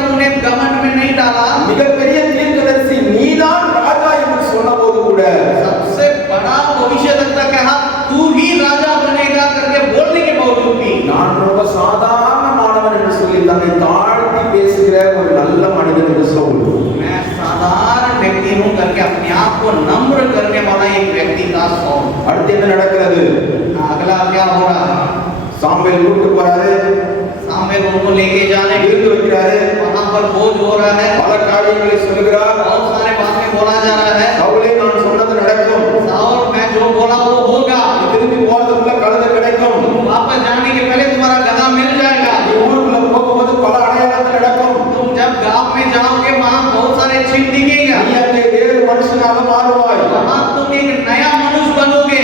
என்ன நடக்கிறது? अगला क्या हो रहा है? சாமுவேல் கூட்டிட்டு போறாரு, सामवेल उनको लेके जाने விருந்து வைக்கிறாரு, वहां पर बोझ हो रहा है, பல காரியங்களை சொல்லுகிறார். बहुत सारे बातें बोला जा रहा है। சவுலே நான் சொன்னது நடக்கும், साउल मैं जो बोला वो होगा, நீ திரும்பி போறதுக்குள்ள கழுதை கிடைக்கும், तुम वापस जाने के पहले तुम्हारा गधा मिल जाएगा, நீ ஊருக்குள்ள போகும்போது பல அடையாளங்கள் நடக்கும், तुम जब गांव में जाओगे वहां बहुत सारे चिन्ह दिखेगा, நீ அங்கே வேறு மனுஷனாக மாறுவாய், वहां तुम एक नया मनुष्य बनोगे,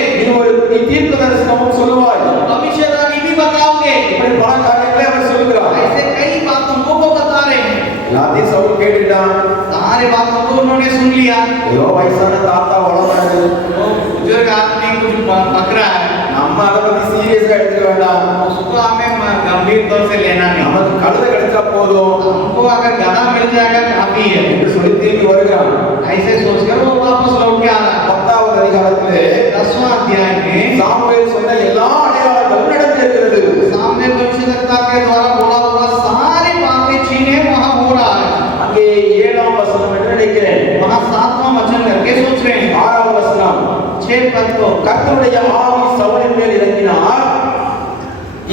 நீ தீர்க்க தரிசனமும் சொல்லுவாய். भविष्यवाणी भी बताओगे। இப்படி பல காரியங்களை அவர் சொல்லுகிறார். ऐसे कई बातों को वो बता रहे हैं। எல்லாத்தையும் சவுல் கேட்டுட்டான். सारे बातों को उन्होंने सुन लिया। ஏதோ வயசான தாத்தா உளறாரு, वो बुजुर्ग आदमी कुछ बक रहा है, நம்ம அதை பத்தி சீரியஸா எடுத்துக்க வேண்டாம், उसको हमें गंभीर तौर से लेना नहीं। நமக்கு கழுதை கிடைச்சா போதும் हमको अगर गधा मिल जाएगा काफी है, என்று சொல்லி திரும்பி வருகிறான். ऐसे सोचकर वो वापस लौट के आ रहा है। 10வது அதிகாரத்திலே 10वां अध्याय में சாமுவேல் சொன்ன எல்லா அடையாளங்களும் நடந்திருக்கிறது. सामने भविष्यवक्ता के द्वारा बोला हुआ सारी बातें चिन्ह वहां हो रहा है। அங்கே 7ஆம் வசனம் என்று நினைக்கிறேன். वहां 7वां वचन करके सोच रहे हैं। 6ஆம் வசனம், 6 पद को கர்த்தருடைய ஆவி சவுலின் மேல் இறங்கினார்,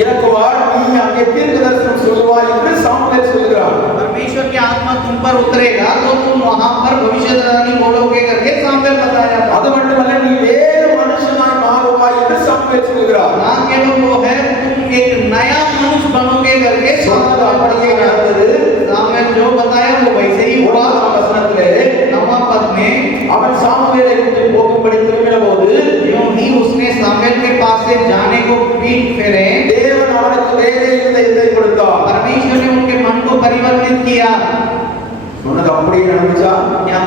இறக்குவார், நீ அங்கே தீர்க்க தரிசனம் சொல்லுவாய் என்று சாமுவேல் சொல்கிறார். परमेश्वर की आत्मा तुम पर उतरेगा तो तुम वहां पर भविष्यवाणी बोलोगे करके सामवेल बताया। அது மட்டுமல்ல, நீ வேறு மனுஷனாய் மாறுவாய் என்று சாமுவேல் சொல்கிறார். ना केवल वो है, तुम एक नया मनुष्य बनोगे करके சொன்னது அப்படியே நடந்தது. सामवेल जो बताया वो वैसे ही हुआ। 9ஆம் வசனத்திலே 9वां पद में அவன் சாமுவேலை விட்டு போகும்படி திரும்பின போது यूं ही उसने सामवेल के पास से जाने को पीठ फेरे, தேவன் அவனுக்கு வேறே இருதயத்தை கொடுத்தார். परमेश्वर ने उनके मन को परिवर्तित किया। சொன்னது அப்படியே நடந்துச்சா? क्या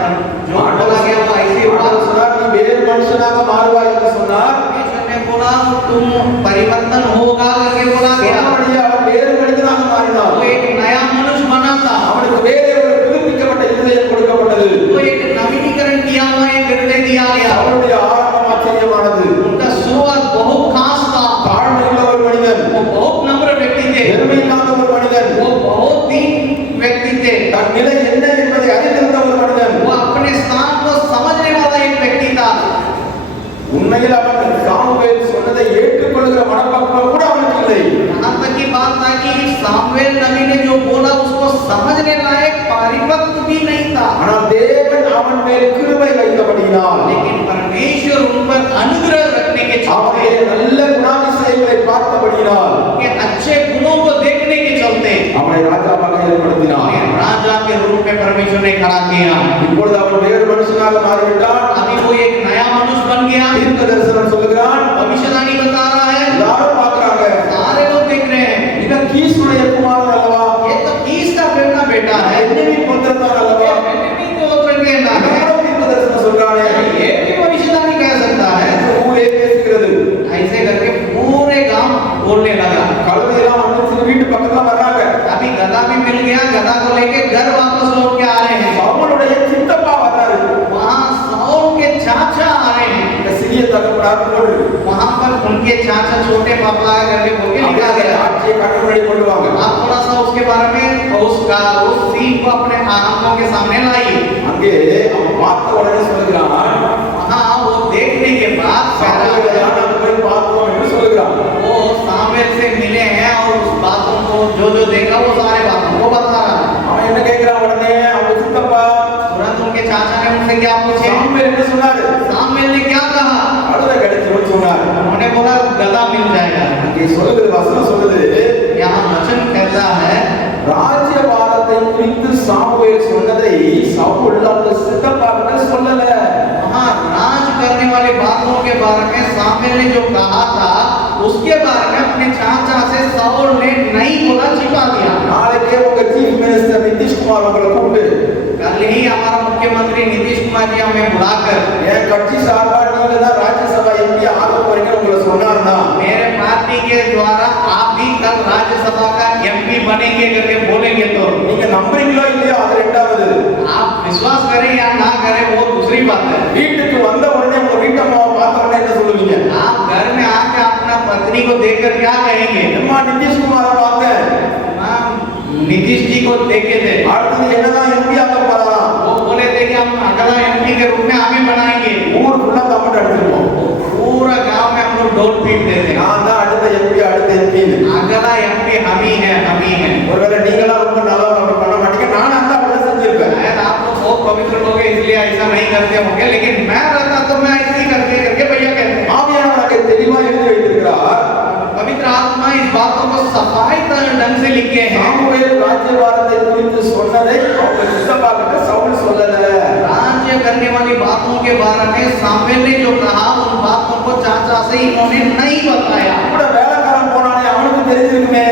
जो बोला गया वो ऐसे हुआ। ஆண்டவர் சொன்னார், நீ வேறு மனுஷனாக மாறுவாய் என்று சொன்னார். परमेश्वर ने बोला तुम परिवर्तन होगा करके बोला गया। சொன்னபடியே அவன் வேறு மனிதனாக மாறினான். वो एक नया मनुष्य बना था, அவனுக்கு வேறே ஒரு புதுப்பிக்கப்பட்ட இருதயம் கொடுக்கப்பட்டது. वो एक नवीनीकरण किया हुआ एक हृदय दिया गया। அவனுடைய ஆரம்பம் ஆச்சரியமானது. उनका शुरुआत बहुत खास था, தாழ்மையுள்ள ஒரு மனிதன், वो बहुत नम्र व्यक्ति थे, பெருமையில்லாத ஒரு மனிதன், वो बहुत दीन व्यक्ति थे, தன் நிலை என்ன என்பதை அறிந்திருந்த ஒரு மனிதன். वो अपने स्थान को समझने वाला एक व्यक्ति था। உண்மையில் அவன் சாமுவேல் சொன்னதை ஏற்றுக்கொள்கிற மனப்பக்குவம் கூட அவனுக்கு இல்லை. यहाँ तक की बात था कि सामुएल नबी ने जो बोला उसको समझने लायक परिपक्व भी नहीं था, ஆனால் தேவன் அவன் மேல் கிருபை வைத்தபடியினால், लेकिन परमेश्वर उन पर अनुग्रह रखने के அவனுடைய चलते, நல்ல குணாதிசயங்களை பார்த்தபடியினால் उनके अच्छे गुणों को देखने के चलते அவனை ராஜாவாக ஏற்படுத்தினார். उन्हें राजा के रूप में परमेश्वर ने खड़ा किया। இப்பொழுது அவன் வேறு மனுஷனாக மாறிவிட்டான். अभी वो एक नया मनुष्य बन गया, தீர்க்க தரிசனம் சொல்லுகிறான். भविष्यवाणी बता रहा है, எல்லாரும் பார்க்கறாங்க. सारे लोग देख रहे हैं, இவன் கீசுடைய குமாரன் அல்லவா, ये तो कीस का बेटा बेटा है, என்ஜினியர் புத்திரன் அல்லவா, ये बेटे को उतर के ना है, இவனும் தீர்க்க தரிசனம் சொல்றானே. ये भी भविष्यवाणी कह सकता है। ஊரே பேசுகிறது. ऐसे करके पूरे गांव बोलने लगा। கழுதையெல்லாம் வந்து வீட்டு பக்கத்துல வர்றாங்க. अभी गधा भी मिल गया, गधा को लेके घर वापस लौट के आ रहे हैं। அவனுடைய சித்தப்பா வர்றாரு. वहाँ साउल के चाचा आ रहे हैं, இந்த சிறிய தகப்பனார் போடு वहाँ पर उनके चाचा छोटे पापा करके बोल के निकल அப்படியே गया। ஆட்சியை கண்ணு முன்னாடி கொண்டு வாங்க. आप थोड़ा सा उसके बारे में उस सीन को अपने आंखों के सामने लाइए। அங்கே அவன் பார்த்த உடனே சொல்லுகிறான், वहाँ वो देखने के बाद சாமுவேலை நாங்க போய் பார்த்தோம் என்று சொல்லுகிறான். वो सामुएल से मिले हैं और उस बातों को जो देखा वो सारे बातों को बता रहा है। அவன் என்ன கேட்கிறான் உடனே, அவங்க சித்தப்பா तुरंत उनके चाचा ने उनसे क्या पूछे? சாமுவேல் என்ன சொன்னாரு? सामुएल ने क्या कहा? கழுதை கிடைச்சிருன்னு சொன்னார். उन्होंने बोला गधा मिल जाएगा। அங்கே சொல்லுது, வசனம் சொல்லுது, यहाँ वचन कहता है ராஜ்யபாரத்தை குறித்து சாமுவேல் சொன்னதை சவுல் அந்த சித்தப்பாவிட்ட சொல்லல. वहाँ राज करने वाली बातों के बारे में सामुएल ने जो कहा था उसके बारे में अपने चाचा से साउल ने नहीं बोला, छिपा दिया। நாளைக்கே உங்க चीफ मिनिस्टर நிதிஷ்குமார் உங்களை கூப்பிட்டு, कल ही हमारा मुख्यमंत्री नीतीश कुमार जी हमें बुलाकर என் கட்சி சார்பா நீங்க தான் ராஜ்யசபா எம்பி ஆக போறீங்கன்னு உங்களை சொன்னார்னா, मेरे पार्टी के द्वारा आप भी कल राज्यसभा का एमपी बनेंगे करके बोलेंगे तो நீங்க நம்புறீங்களோ இல்லையோ அது ரெண்டாவது. आप विश्वास करें या ना करें वो दूसरी बात है। வீட்டுக்கு வந்த உடனே உங்க வீட்டம்மாவை பார்த்த உடனே என்ன சொல்லுவீங்க? आप घर में आके अपना पत्नी को देखकर क्या कहेंगे? அம்மா நிதிஷ்குமாரை பார்த்தேன், हाँ, नीतीश जी को देखे थे, அடுத்தது என்னதான் எம்பி ஆக போறாராம், वो बोले थे कि हम अगला एमपी के रूप में हमें बनाएंगे। ஊர் ஃபுல்லா கமெண்ட் அடிச்சிருப்போம். पूरा गांव ढोल पीटते थे। நான் தான் அடுத்த எம்பி அடுத்த எம்பின்னு. अगला एमपी हम ही है, हम ही है। ஒருவேளை நீங்களாம் ரொம்ப நல்லா பண்ண மாட்டீங்க, நானும் அந்த அப்படிதான் செஞ்சிருப்பேன். शायद आप लोग बहुत पवित्र लोग हैं इसलिए ऐसा नहीं करते होंगे, लेकिन मैं रहता तो मैं ऐसे ही करके करके भैया कहते हैं। ஆவியானவர் அங்கே தெளிவா எழுதி வைத்திருக்கிறார். पवित्र आत्मा इस बातों को सफाई ढंग से लिखे हैं। சாமுவேல் ராஜ்யபாரத்தை குறித்து சொன்னதை அவங்க சித்தப்பாகிட்ட சவுல் சொல்லல. राज्य करने वाली बातों के बारे में सामुएल ने जो कहा उन बातों को चाचा से इन्होंने नहीं बताया। கூட வேலைக்காரன் போனானே அவனுக்கு தெரிஞ்சிருக்குமே,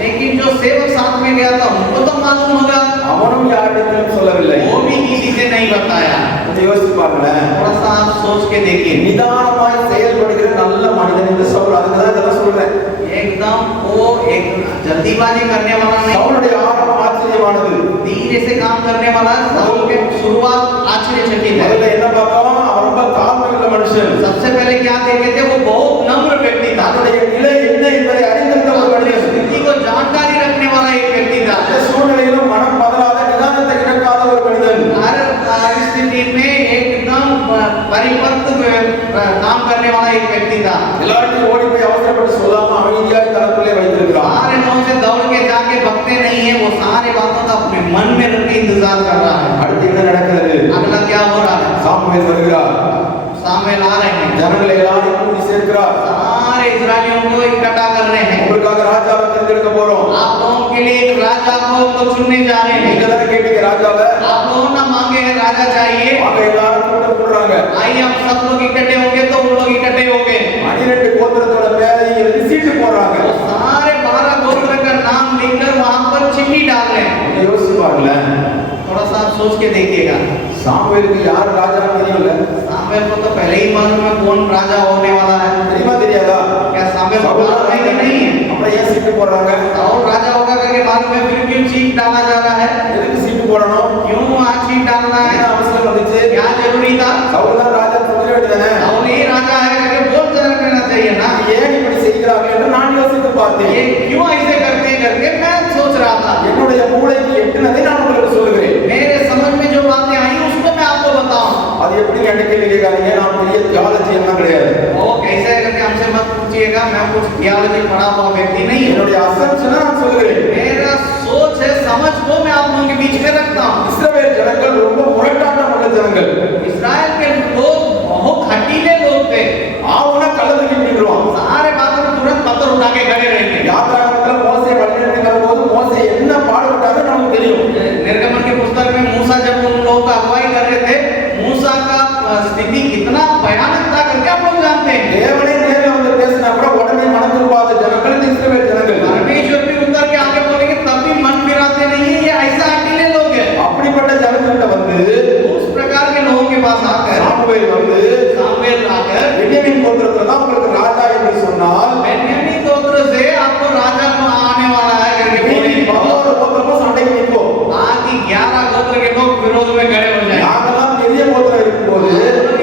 लेकिन जो सेवक साथ में गया था उनको तो मालूम होगा, அவனும் யாரிடத்திலும் சொல்லவில்லை. वो भी किसी से नहीं बताया। கொஞ்சம் யோசிச்சு பாருங்களேன். थोड़ा सा आप सोच के देखिए। நிதானமாய் செயல்படுகிற நல்ல மனிதன் என்று சவுல், அதுக்கு தான் இதெல்லாம் சொல்றேன். एकदम वो एक जल्दीबाजी करने वाला नहीं, சவுலுடைய ஆரம்பம் ஆச்சரியமானது. धीरे से काम करने वाला। साउल के शुरुआत आश्चर्यचकित है। முதல்ல என்ன பார்த்தோம், அவன் ரொம்ப தாழ்மையுள்ள மனுஷன். सबसे पहले क्या देखे थे, वो बहुत नम्र व्यक्ति था, தன்னுடைய நிலை என்ன என்பதை அறிந்திருந்த ஒரு अपनी மனிதன். स्थिति को जानकारी रखने वाला एक व्यक्ति था। அந்த சூழ்நிலையிலும் மனம் பதறாத, நிதானத்தை இழக்காத ஒரு மனிதன். हर स्थिति में एकदम परिपक्व काम करने वाला एक व्यक्ति था। எல்லாருக்கும் ஓடி போய் அவசரப்பட்டு சொல்லாம அமைதியாய் தனக்குள்ளே வைத்திருக்கிறான். सारे लोगों से दौड़ के जाके भगते नहीं है, वो सारे बातों का अपने मन में रख के इंतजार कर रहा है। அடுத்து என்ன நடக்கிறது? अगला क्या हो रहा है? சாமுவேல் வருகிறார். सामने ला रहे हैं, ஜனங்களை எல்லாரையும் கூட்டி சேர்க்கிறார். सारे इस्राएलियों को इकट्ठा कर रहे हैं। உங்களுக்காக ராஜாவை தேர்ந்தெடுக்க போறோம். आप लोगों के लिए एक राजा को तो चुनने जा रहे நீங்க हैं। தானே கேட்டீங்க ராஜாவை? आप लोगों ने मांगे हैं राजा चाहिए, அவங்க எல்லாரும் கூட்டம் போடுறாங்க. आइए हम सब लोग इकट्ठे होंगे, तो उन लोग इकट्ठे हो गए। 12 கோத்திரத்தோட பேரையும் எழுதி சீட்டு போடுறாங்க. वो सारे 12 गोत्र का नाम लिखकर वहां पर चिट्ठी डाल रहे हैं। கொஞ்சம் யோசிச்சு பாருங்களேன். थोड़ा सा आप सोच के देखिएगा। சாமுவேலுக்கு யார் ராஜான்னு தெரியும்ல? सामुएल को तो पहले ही मालूम है कौन राजा होने वाला है। தெரியுமா தெரியாதா? क्या सामुएल को சவுல் मालूम है कि नहीं है? அப்புறம் ஏன் சீட்டு போடுறாங்க? साउल राजा होगा करके मालूम है, फिर क्यों चीट डाला जा रहा है? எதுக்கு சீட்டு போடணும்? क्यों वहां चीट डालना என்ன है? அவசியம் வந்துச்சு? क्या जरूरी था? சவுல் தான் ராஜா சொல்ல வேண்டியதானே? साउल ही राजा है करके बोल देना चाहिए ना। ஏன் இப்படி செய்கிறார்கள் என்று நான் யோசித்து பார்த்தேன். ये क्यों ऐसे करते हैं करके मैं सोच रहा था। என்னுடைய மூளைக்கு எட்டுனதை நான் உங்களுக்கு சொல்லுகிறேன். मेरे समझ में जो बातें आई उसको मैं आपको बताऊं। அது எப்படி என்ன கேள்வி கேட்காதீங்க, நான் பெரிய தியாலஜி எல்லாம் கிடையாது. वो कैसे है करके हमसे मत पूछिएगा, मैं कुछ थियोलॉजी पढ़ा हुआ व्यक्ति नहीं हूं। என்னுடைய அசம்ஷனை நான் சொல்லுகிறேன். मेरा सोच है, समझ को मैं आप लोगों के बीच में रखता हूं। இஸ்ரவேல் ஜனங்கள் ரொம்ப முரட்டாட்டம் உள்ள ஜனங்கள். इस्राएल के लोग बहुत हटीले लोग थे। ஆவுனா கலந்து நின்றுவான். सारे बातों में तुरंत पत्थर उठा के खड़े रहेंगे। யாத்ராகமத்துல மோசே வழிநடத்தி வரும்போது மோசே என்ன பாடுபட்டாரு நமக்கு தெரியும். निर्गमन की पुस्तक में मूसा जब उन लोगों का अगुवाई कर रहे थे, मूसा का स्थिति कितना भयानक था करके आप लोग जानते हैं। தேவனே நேர்ல வந்து பேசினா கூட உடனே மனம் திரும்பாத ஜனங்கள் இந்த இஸ்ரவேல் ஜனங்கள். परमेश्वर भी उतर के आगे बोलेंगे तब भी मन फिराते नहीं है, ये ऐसा अकेले लोग हैं। அப்படிப்பட்ட ஜனங்கள்ட்ட வந்து उस प्रकार के लोगों के पास आकर சாமுவேல் வந்து सामुएल आकर பென்யமீன் கோத்திரத்துல தான் உங்களுக்கு ராஜா என்று சொன்னால் बेन्यामीन गोत्र से आपको राजा आने वाला है करके மீதி बोले। 11 கோத்திரமும் சண்டைக்கு நிற்போம். बाकी 11 गोत्र के लोग विरोध में खड़े हो जाए। நாங்கெல்லாம் பெரிய கோத்திரம் இருக்கும்போது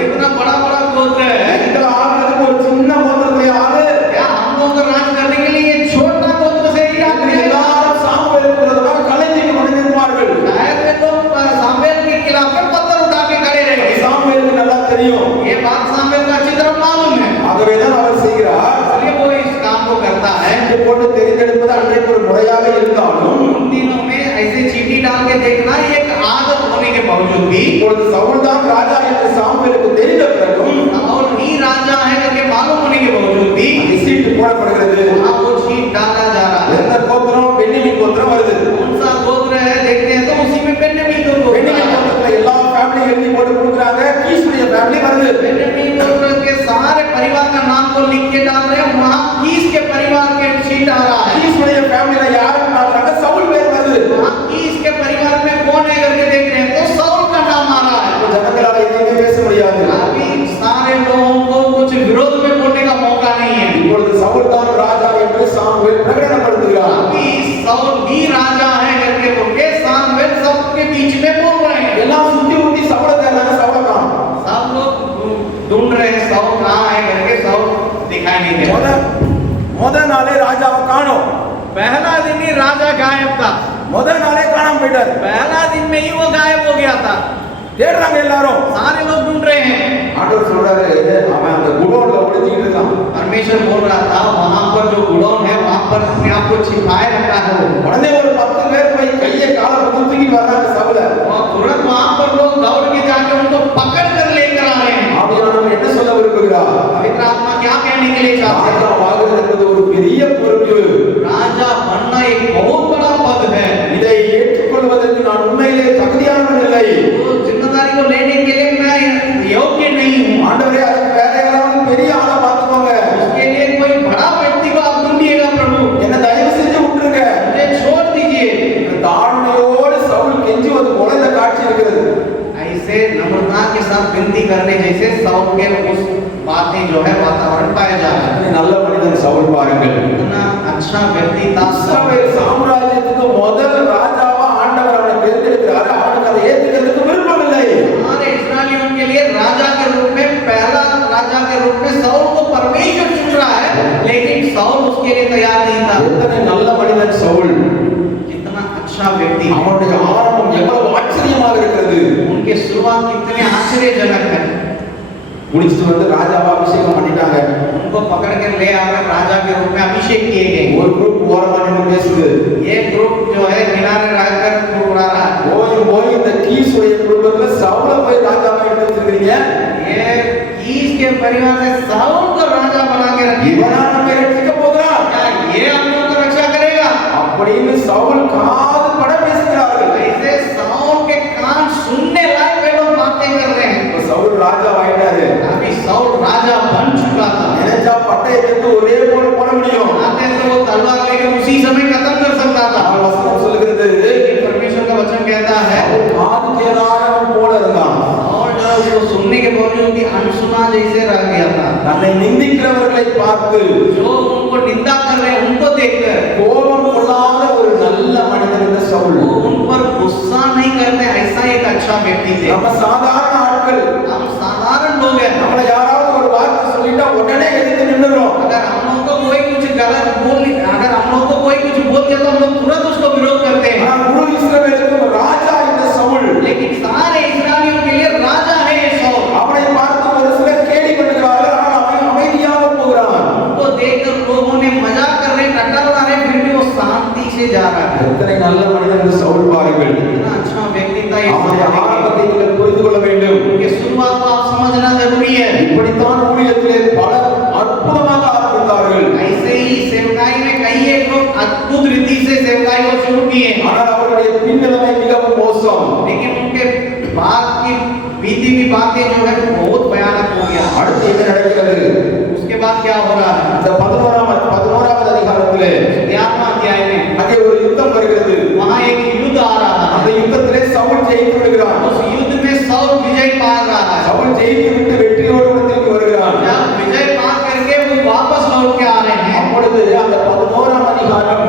इतना बड़ा बड़ा गोत्र है, எங்களை ஆளுறதுக்கு ஒரு சின்ன கோத்திரத்துல ஆளு क्या हम लोग को राज करने के लिए ये छोटा गोत्र से ही राज करेगा? எல்லாரும் சாமுவேலுக்கு விரோதமாக கலைஞருக்கு கொண்டிருப்பார்கள். शायद वे लोग सामुएल के खिलाफ में पत्थर उठा के खड़े रहेंगे। சாமுவேலுக்கு நல்லா தெரியும். ये बात सामुएल को अच्छी तरह मालूम है, ஆகவேதான் அவர் செய்கிறார். इसलिए वो इस काम को करता है। சீட்டு போட்டு தெரிந்தெடுப்பது அன்றைக்கு ஒரு முறையாக இருந்தாலும் उन दिनों में ऐसे चीटी डाल के देखना एक आदत होने के बावजूद भी இப்பொழுது சவுல் தான் ராஜா என்று சாமுவேலுக்கு தெரிந்த பிறகும் और ही राजा है करके मालूम होने के बावजूद भी அந்த சீட்டு போடப்படுகிறது. वहाँ वो चीट डाला जा रहा है। எந்த கோத்திரம்? பென்யமீன் கோத்திரம் வருது. कौन सा गोत्र है देखते हैं तो उसी में बेन्यामीन गोत्र பென்யமீன் है। கோத்திரத்துல எல்லா ஃபேமிலி எழுதி போட்டு கொடுக்குறாங்க. கீசுடைய ஃபேமிலி வருது. बेन्यामीन गोत्र के सारे परिवार का नाम को लिख के डाल रहे हैं, वहाँ कीस के परिवार के चीट आ रहा है। கீசுடைய ஃபேமிலில யாருன்னு பார்க்கறாங்க, சவுல் பேர் வருது. वहाँ कीस के परिवार में कौन है करके देख रहे हैं तो साउल का नाम आ रहा है। ஜனங்களால எதுவுமே பேச முடியாது. अभी सारे लोगों को कुछ विरोध में बोलने का मौका नहीं है। இப்பொழுது சவுல் தான் ராஜா என்று சாமுவேல் பிரகடனப்படுத்துகிறார். अभी साउल ही राजा है करके बोल के सामुएल सबके बीच में बोल रहे हैं। எல்லாம் சுத்தி ஊத்தி சவுல தேடுறாங்க, சவுல காணோம். सब लोग ढूंढ रहे हैं साउल कहाँ है करके, साउल दिखाई नहीं दे रहा। முத நாளே ராஜாவை காணோம். पहला दिन ही राजा गायब था, முத நாளே காணாம போயிட்டாரு. पहला दिन में ही वो गायब हो गया था। தேடுறாங்க எல்லாரும். सारे लोग ढूंढ रहे हैं। ஆண்டவர் சொல்றாரு, அவன் அந்த குடோன்ல ஒளிஞ்சிட்டு இருக்கான். परमेश्वर बोल रहा था वहां पर जो गुडौन है वहां पर अपने आप को छिपाए रखा है वो। உடனே ஒரு 10 பேர் போய் கையை காலை பிடிச்சு தூக்கிட்டு வர்றாங்க சவுல. और तुरंत वहां पर लोग दौड़ के जाके उनको पकड़ कर लेकर आ रहे हैं। ஆவியானவர் என்ன சொல்ல விரும்புகிறார்? पवित्र आत्मा क्या कहने के लिए चाहते हैं? ராஜாவாகிறது என்பது ஒரு பெரிய பொறுப்பு. राजा बनना एक बहुत बड़ा पद है। இதை ஏற்றுக்கொள்வதற்கு நான் உண்மையிலே தகுதியானவன் இல்லை. तो जिम्मेदारी को लेने के लिए मैं योग्य नहीं हूं। ஆண்டவரே, அதுக்கு வேற யாராவது பெரிய ஆளை பார்த்துக்கோங்க. उसके लिए कोई बड़ा व्यक्ति को आप ढूंढिएगा प्रभु। என்ன தயவு செஞ்சு விட்டுருங்க. मुझे छोड़ दीजिए। தாழ்மையோடு சவுல் கெஞ்சுவது போல இந்த காட்சி இருக்கிறது. ऐसे नम्रता के साथ विनती करने जैसे साउल के उस बातें जो है वातावरण पाया जा रहा है। நல்ல மனிதன் சவுல் பாருங்கள். इतना अच्छा व्यक्ति था। இஸ்ரவேல் சாம்ராஜ்யத்துக்கு முதல் ராஜாவா ஆண்டவர் அவனை தேர்ந்தெடுக்கிறார். அவனுக்கு அதை ஏத்துக்கிறதுக்கு விருப்பம் இல்லை. हमारे इस्राएलियों के लिए राजा के रूप में पहला राजा के रूप में साउल को परमेश्वर चुन रहा है, लेकिन साउल उसके लिए तैयार नहीं था। எத்தனை நல்ல மனிதன் சவுல். कितना अच्छा व्यक्ति। அவனுடைய ஆரம்பம் எவ்வளவு ஆச்சரியமாக இருக்கிறது. उनके शुरुआत कितने आश्चर्यजनक है। முடிச்சிட்டு வந்து ராஜாவா அபிஷேகம் பண்ணிட்டாங்க. उनको पकड़ कर ले आकर राजा के रूप में अभिषेक किए गए। ஒரு குரூப் ஓரமா நின்னு பேசுது. ये ग्रुप जो है किनारे रहकर बुरा रहा है। போய் இந்த கீசுடைய குடும்பத்துல சவுல போய் ராஜாவா எடுத்து வச்சிருக்கீங்க. ये कीस के परिवार से साउल को राजा बना के रखी। இவனா நம்மை ரட்சிக்க போகிறான். क्या ये हम लोग को रक्षा करेगा? அப்படின்னு சவுல் காது பட பேசுகிறார்கள். ऐसे साउल के कान सुनने लायक वे लोग बातें कर रहे हैं। இப்ப சவுல் ராஜா ஆயிட்டாரு. अभी साउल राजा बन चुका था। நினைச்சா பட்டையை எடுத்து ஒரே போட முடியும். आते तो वो तलवार लेकर उसी समय खत्म कर सकता था। ஆனால் வசனம் சொல்லுகிறது, लेकिन परमेश्वर का वचन कहता है காது கேளாதவன் போல இருந்தான். और जो उसको सुनने के बावजूद भी अनसुना जैसे रह गया था। தன்னை நிந்திக்கிறவர்களை பார்த்து जो उनको निंदा कर रहे हैं उनको देखकर கோபம் கொள்ளாத ஒரு நல்ல மனிதன் இந்த சவுல். वो उन पर गुस्सा नहीं करते, ऐसा एक अच्छा व्यक्ति थे। நம்ம சாதாரண ஆட்கள். हम साधारण लोग हैं। நம்மள யாராவது ஒரு வார்த்தை சொல்லிட்டா உடனே எதிர்த்து நின்னுறோம். अगर हम लोग को कोई कुछ गलत बोल अगर हम लोग को कोई कुछ बोल दिया तो हम लोग तुरंत उसको विरोध करते हैं। ஆனா முழு இஸ்ரவேலுக்கும் ராஜா இந்த சவுல். लेकिन सारे इस्राएलियों के लिए राजा है ये साउल। அவனை பார்த்து ஒரு சிலர் கேலி பண்ணுகிறார்கள். ஆனால் அவன் அமைதியாக போகிறான். उनको देखकर लोगों ने मजाक कर रहे, टक्कर ला रहे, फिर भी वो शांति से जा रहा है। எத்தனை நல்ல மனிதன் இந்த சவுல் பாருங்கள். इतना अच्छा व्यक्ति था ये அவனுடைய साउल। ஆரம்பத்தை நீங்கள் புரிந்து கொள்ள வேண்டும். उनके शुरुआत को आप समझना जरूरी है। இப்படித்தான் ஊழியத்திலே பலர் அற்புதமாக ஆரம்பித்தார்கள். ऐसे ही सेवकाई में कई एक लोग अद्भुत रीति से सेवकाई को शुरू किए, ஆனால் அவருடைய பின்னிலைமை மிகவும் மோசம். लेकिन उनके बाद की बीती हुई बातें जो है बहुत भयानक हो गया। அடுத்து என்ன நடக்கிறது? उसके बाद क्या हो रहा है? இந்த 11வது அதிகாரத்திலே 11वां अध्याय में அங்கே ஒரு யுத்தம் வருகிறது. वहां एक युद्ध आ रहा அந்த है। யுத்தத்திலே சவுல் ஜெயித்து விடுகிறான். उस युद्ध में साउल विजय पा रहा है। சவுல் ஜெயித்து விட்டு வெற்றியோடு இடத்திற்கு வருகிறான். जब विजय पा करके वो वापस लौट के आ रहे हैं, அப்பொழுது அந்த 11ஆம் அதிகாரம்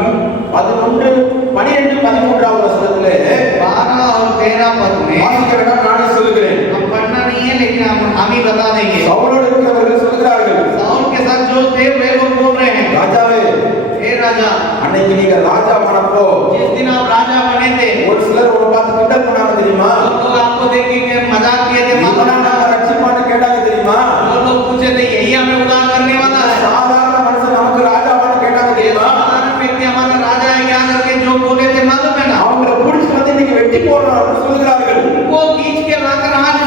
11, 12, 13வது வசனத்திலே 12 और 13 पद में வாசிக்க வேண்டாம், நானே சொல்லுகிறேன். हम पढ़ना नहीं है, लेकिन हम ही बता देंगे। சவுலோடு இருக்கிறவர்கள் சொல்கிறார்கள், साउल के साथ जो थे वे लोग बोल रहे हैं, ராஜாவே, हे राजा, அன்னைக்கு நீங்க ராஜா பண்ணப்போ जिस दिन आप राजा बने थे ஒரு சிலர் உங்களை பார்த்து கிண்டல் பண்ணாங்க தெரியுமா? लोग आपको देख के मजाक किए थे, இவனா நம்ம ரட்சிப்பான்னு கேட்டாங்க தெரியுமா? वो लोग पूछे थे यही हमें उद्धार करने वाला है। சாதாரண மனுஷன் நமக்கு ராஜாவான்னு கேட்டாங்க ये தெரியுமா? साधारण व्यक्ति हमारा राजा है क्या करके जो बोले थे मालूम है ना? அவங்களை புடிச்சு வந்து இன்னைக்கு வெட்டி போடுறோம் அப்படின்னு சொல்லுகிறார்கள். वो खींच के लाकर आज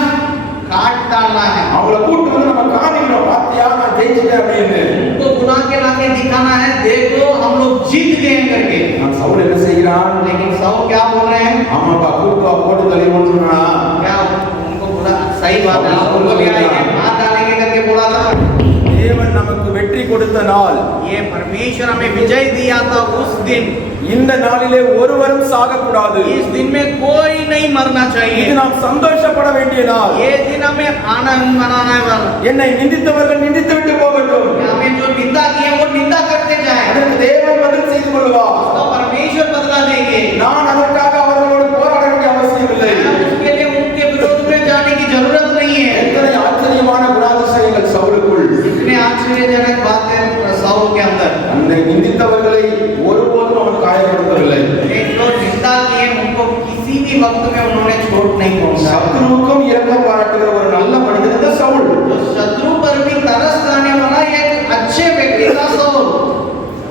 काट डालना है, அவங்களை கூட்டு வந்து நம்ம காமிக்கணும், பாத்தியா நான் ஜெயிச்சிட்டேன் அப்படின்னு. उनको बुला के लाके दिखाना है, देखो हम लोग जीत गए करके। நான் சவுல் என்ன செய்கிறான்? लेकिन साउल क्या बोल रहे हैं? ஆமாப்பா கூட்டு வா போட்டு தள்ளிடுவோம்னு சொன்னா क्या उनको बोला सही बात है, उनको भी आएंगे मार डालेंगे करके बोला था। தேவன் நமக்கு வெற்றி கொடுத்த நாள், ये परमेश्वर हमें विजय दिया था उस दिन। இந்த நாளிலே ஒருவரும் சாகக்கூடாது. इस दिन में कोई नहीं मरना இது चाहिए। நாம் சந்தோஷப்பட வேண்டிய நாள். ये दिन हमें आनंद मनाना है। என்னை நிந்தித்தவர்கள் நிந்தித்து விட்டு போகட்டும். हमें जो निंदा की है वो निंदा करते जाए, அதற்கு தேவன் பதில் செய்து கொள்வார். उसका परमेश्वर बदला देंगे। நான் அதற்காக அவர்களோடு போராட வேண்டிய அவசியம் இல்லை. उसके लिए उनके विरोध में जाने की जरूरत नहीं है। எத்தனை ஆச்சரியமான குணாதிசயங்கள் சவுலுக்குள். इतने आश्चर्यजनक बातें साउल के अंदर। அந்த நிந்தித்தவர்களை ஒருபோதும் அவன் காயப்படுத்தவில்லை. एक जो निंदा किए उनको किसी भी वक्त में उन्होंने चोट नहीं पहुंचाई। சத்ருவுக்கும் இரக்கம் பாராட்டுகிற ஒரு நல்ல மனிதன் இந்த சவுல். जो शत्रु पर भी तरस खाने वाला एक साउल,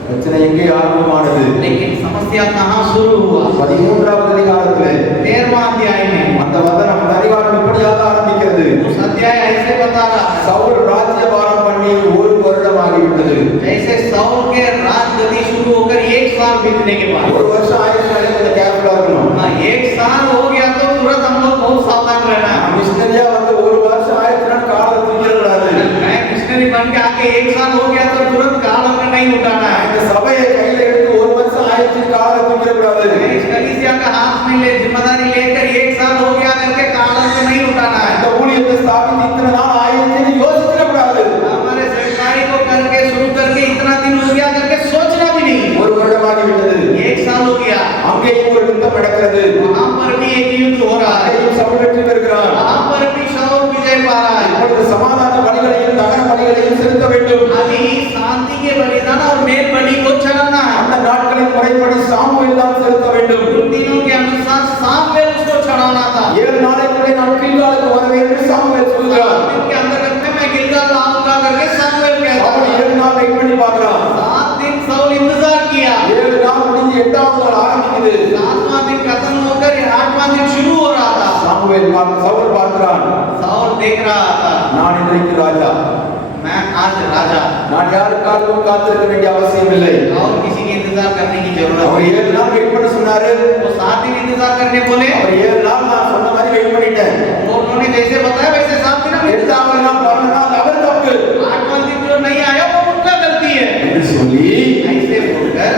பிரச்சனை எங்கே ஆரம்பமானது? लेकिन समस्या कहाँ शुरू हुआ? 13வது அதிகாரத்திலே 13वां अध्याय में அந்த வசனம் அந்த அதிகாரம் இப்படியாக ஆரம்பிக்கிறது. उस अध्याय ऐसे बता रहा है, சவுல் ராஜ்யபாரம் பண்ணி ஒரு வருடமாகிவிட்டது. जैसे साउल के राजगद्दी शुरू होकर 1 साल बीतने के बाद, ஒரு வருஷம் ஆயிடுச்சுனாலே கொஞ்சம் கேர்ஃபுல்லா இருக்கணும். 1 साल हो गया तो तुरंत हम लोग बहुत सावधान रहना है। மிஷனரியா வந்து ஒரு வருஷம் ஆயிடுச்சுனா காலை தூக்கிடக்கூடாது. मैं मिशनरी बन के आके 1 साल हो गया तो तुरंत काल अपना नहीं उठाना है। இந்த சபையை கையில எடுத்து ஒரு வருஷம் ஆயிடுச்சு காலை தூக்கிடக்கூடாது. इस कलीसिया का हाथ में ले जिम्मेदारी लेकर 1 साल हो गया करके काल अपना नहीं उठाना है। இந்த ஊழியத்தை ஸ்தாபித்து இத்தனை நாள் ஆயிடுச்சுன்னு யோசிச்சிடக்கூடாது. हमारे सरकारी को करके शुरू करके इतना दिन हो गया करके सोचना भी नहीं। ஒரு வருடமாகிவிட்டது. 1 साल हो गया, அங்கேயும் ஒரு யுத்தம் நடக்கிறது. वहां पर भी एक युद्ध हो रहा है, அங்கேயும் சவுல் வெற்றி பெறுகிறான். वहां पर भी शाऊल विजय पा रहा है। இப்பொழுது சமாதான பலிகளையும் தகன பலிகளையும் செலுத்த வேண்டும். अभी शांति के बलिदान और मेल बलि को चढ़ाना है। அந்த நாட்களின் முறைப்படி சாமுவேல் தான் செலுத்த வேண்டும். उन दिनों के अनुसार सामुएल उसको चढ़ाना था। 7 நாளைக்குள்ளே நான் கில்காலுக்கு வருவேன் என்று சாமுவேல் சொல்கிறார். दिन के अंतर्गत में मैं गिलगाल आऊंगा करके सामुएल कहता அவன் है। 7 நாள் வெயிட் பண்ணி பார்க்கிறான். 7 दिन साउल इंतजार किया, 7 நாள் முடிஞ்சு 8வது நாள் ஆரம்பிக்குது. 7वां दिन खत्म होकर 8वां दिन शुरू हो रहा था। சவுல் பார்க்கிறான். साउल देख रहा था, நான் இன்றைக்கு ராஜா. मैं आज राजा, நான் யாருக்காகவும் காத்திருக்க வேண்டிய அவசியம் இல்லை. और किसी के इंतजार करने की जरूरत அவர் नहीं। 7 நாள் வெயிட் பண்ண சொன்னாரு. वो 7 दिन इंतजार करने बोले, அவர் 7 நாள் நான் சொன்ன மாதிரி வெயிட் பண்ணிட்டேன். उन्होंने जैसे बताया वैसे 7 दिन हम इंतजार 8வது நாள் வரலனா அது அவர் தப்பு 8वां दिन जो नहीं आया वो उनका गलती है। என்று சொல்லி ऐसे बोलकर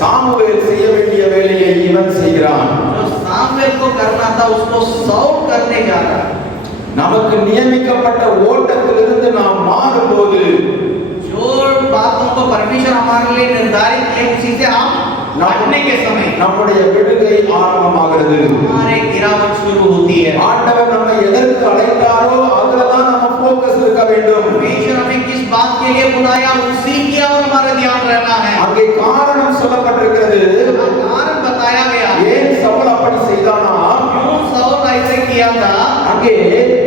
சாமுவேல் செய்ய வேண்டிய வேலையை இவன் செய்கிறான். जो सामुएल को करना था उसको साउल करने जा रहा है। நமக்கு நியமிக்கப்பட்ட ஓட்டத்திலிருந்து நாம் மாறும்போது जो बातों को परमेश्वर हमारे लिए निर्धारित किए उसी से हम हटने के समय நம்முடைய விடுகை ஆரம்பமாகிறது. हमारे गिरावट शुरू होती है। ஆண்டவர் நம்மை எதற்கு அழைத்தாரோ அதுல தான் நம்ம ஃபோக்கஸ் இருக்க வேண்டும். परमेश्वर हमें किस बात के लिए बुलाया उसी की और हमारा ध्यान रहना है। அங்கே காரணம் சொல்லப்பட்டிருக்கிறது. कारण बताया गया, ஏன் சவுல் அப்படி செய்தானா? क्यों साउल ऐसे किया था। அங்கே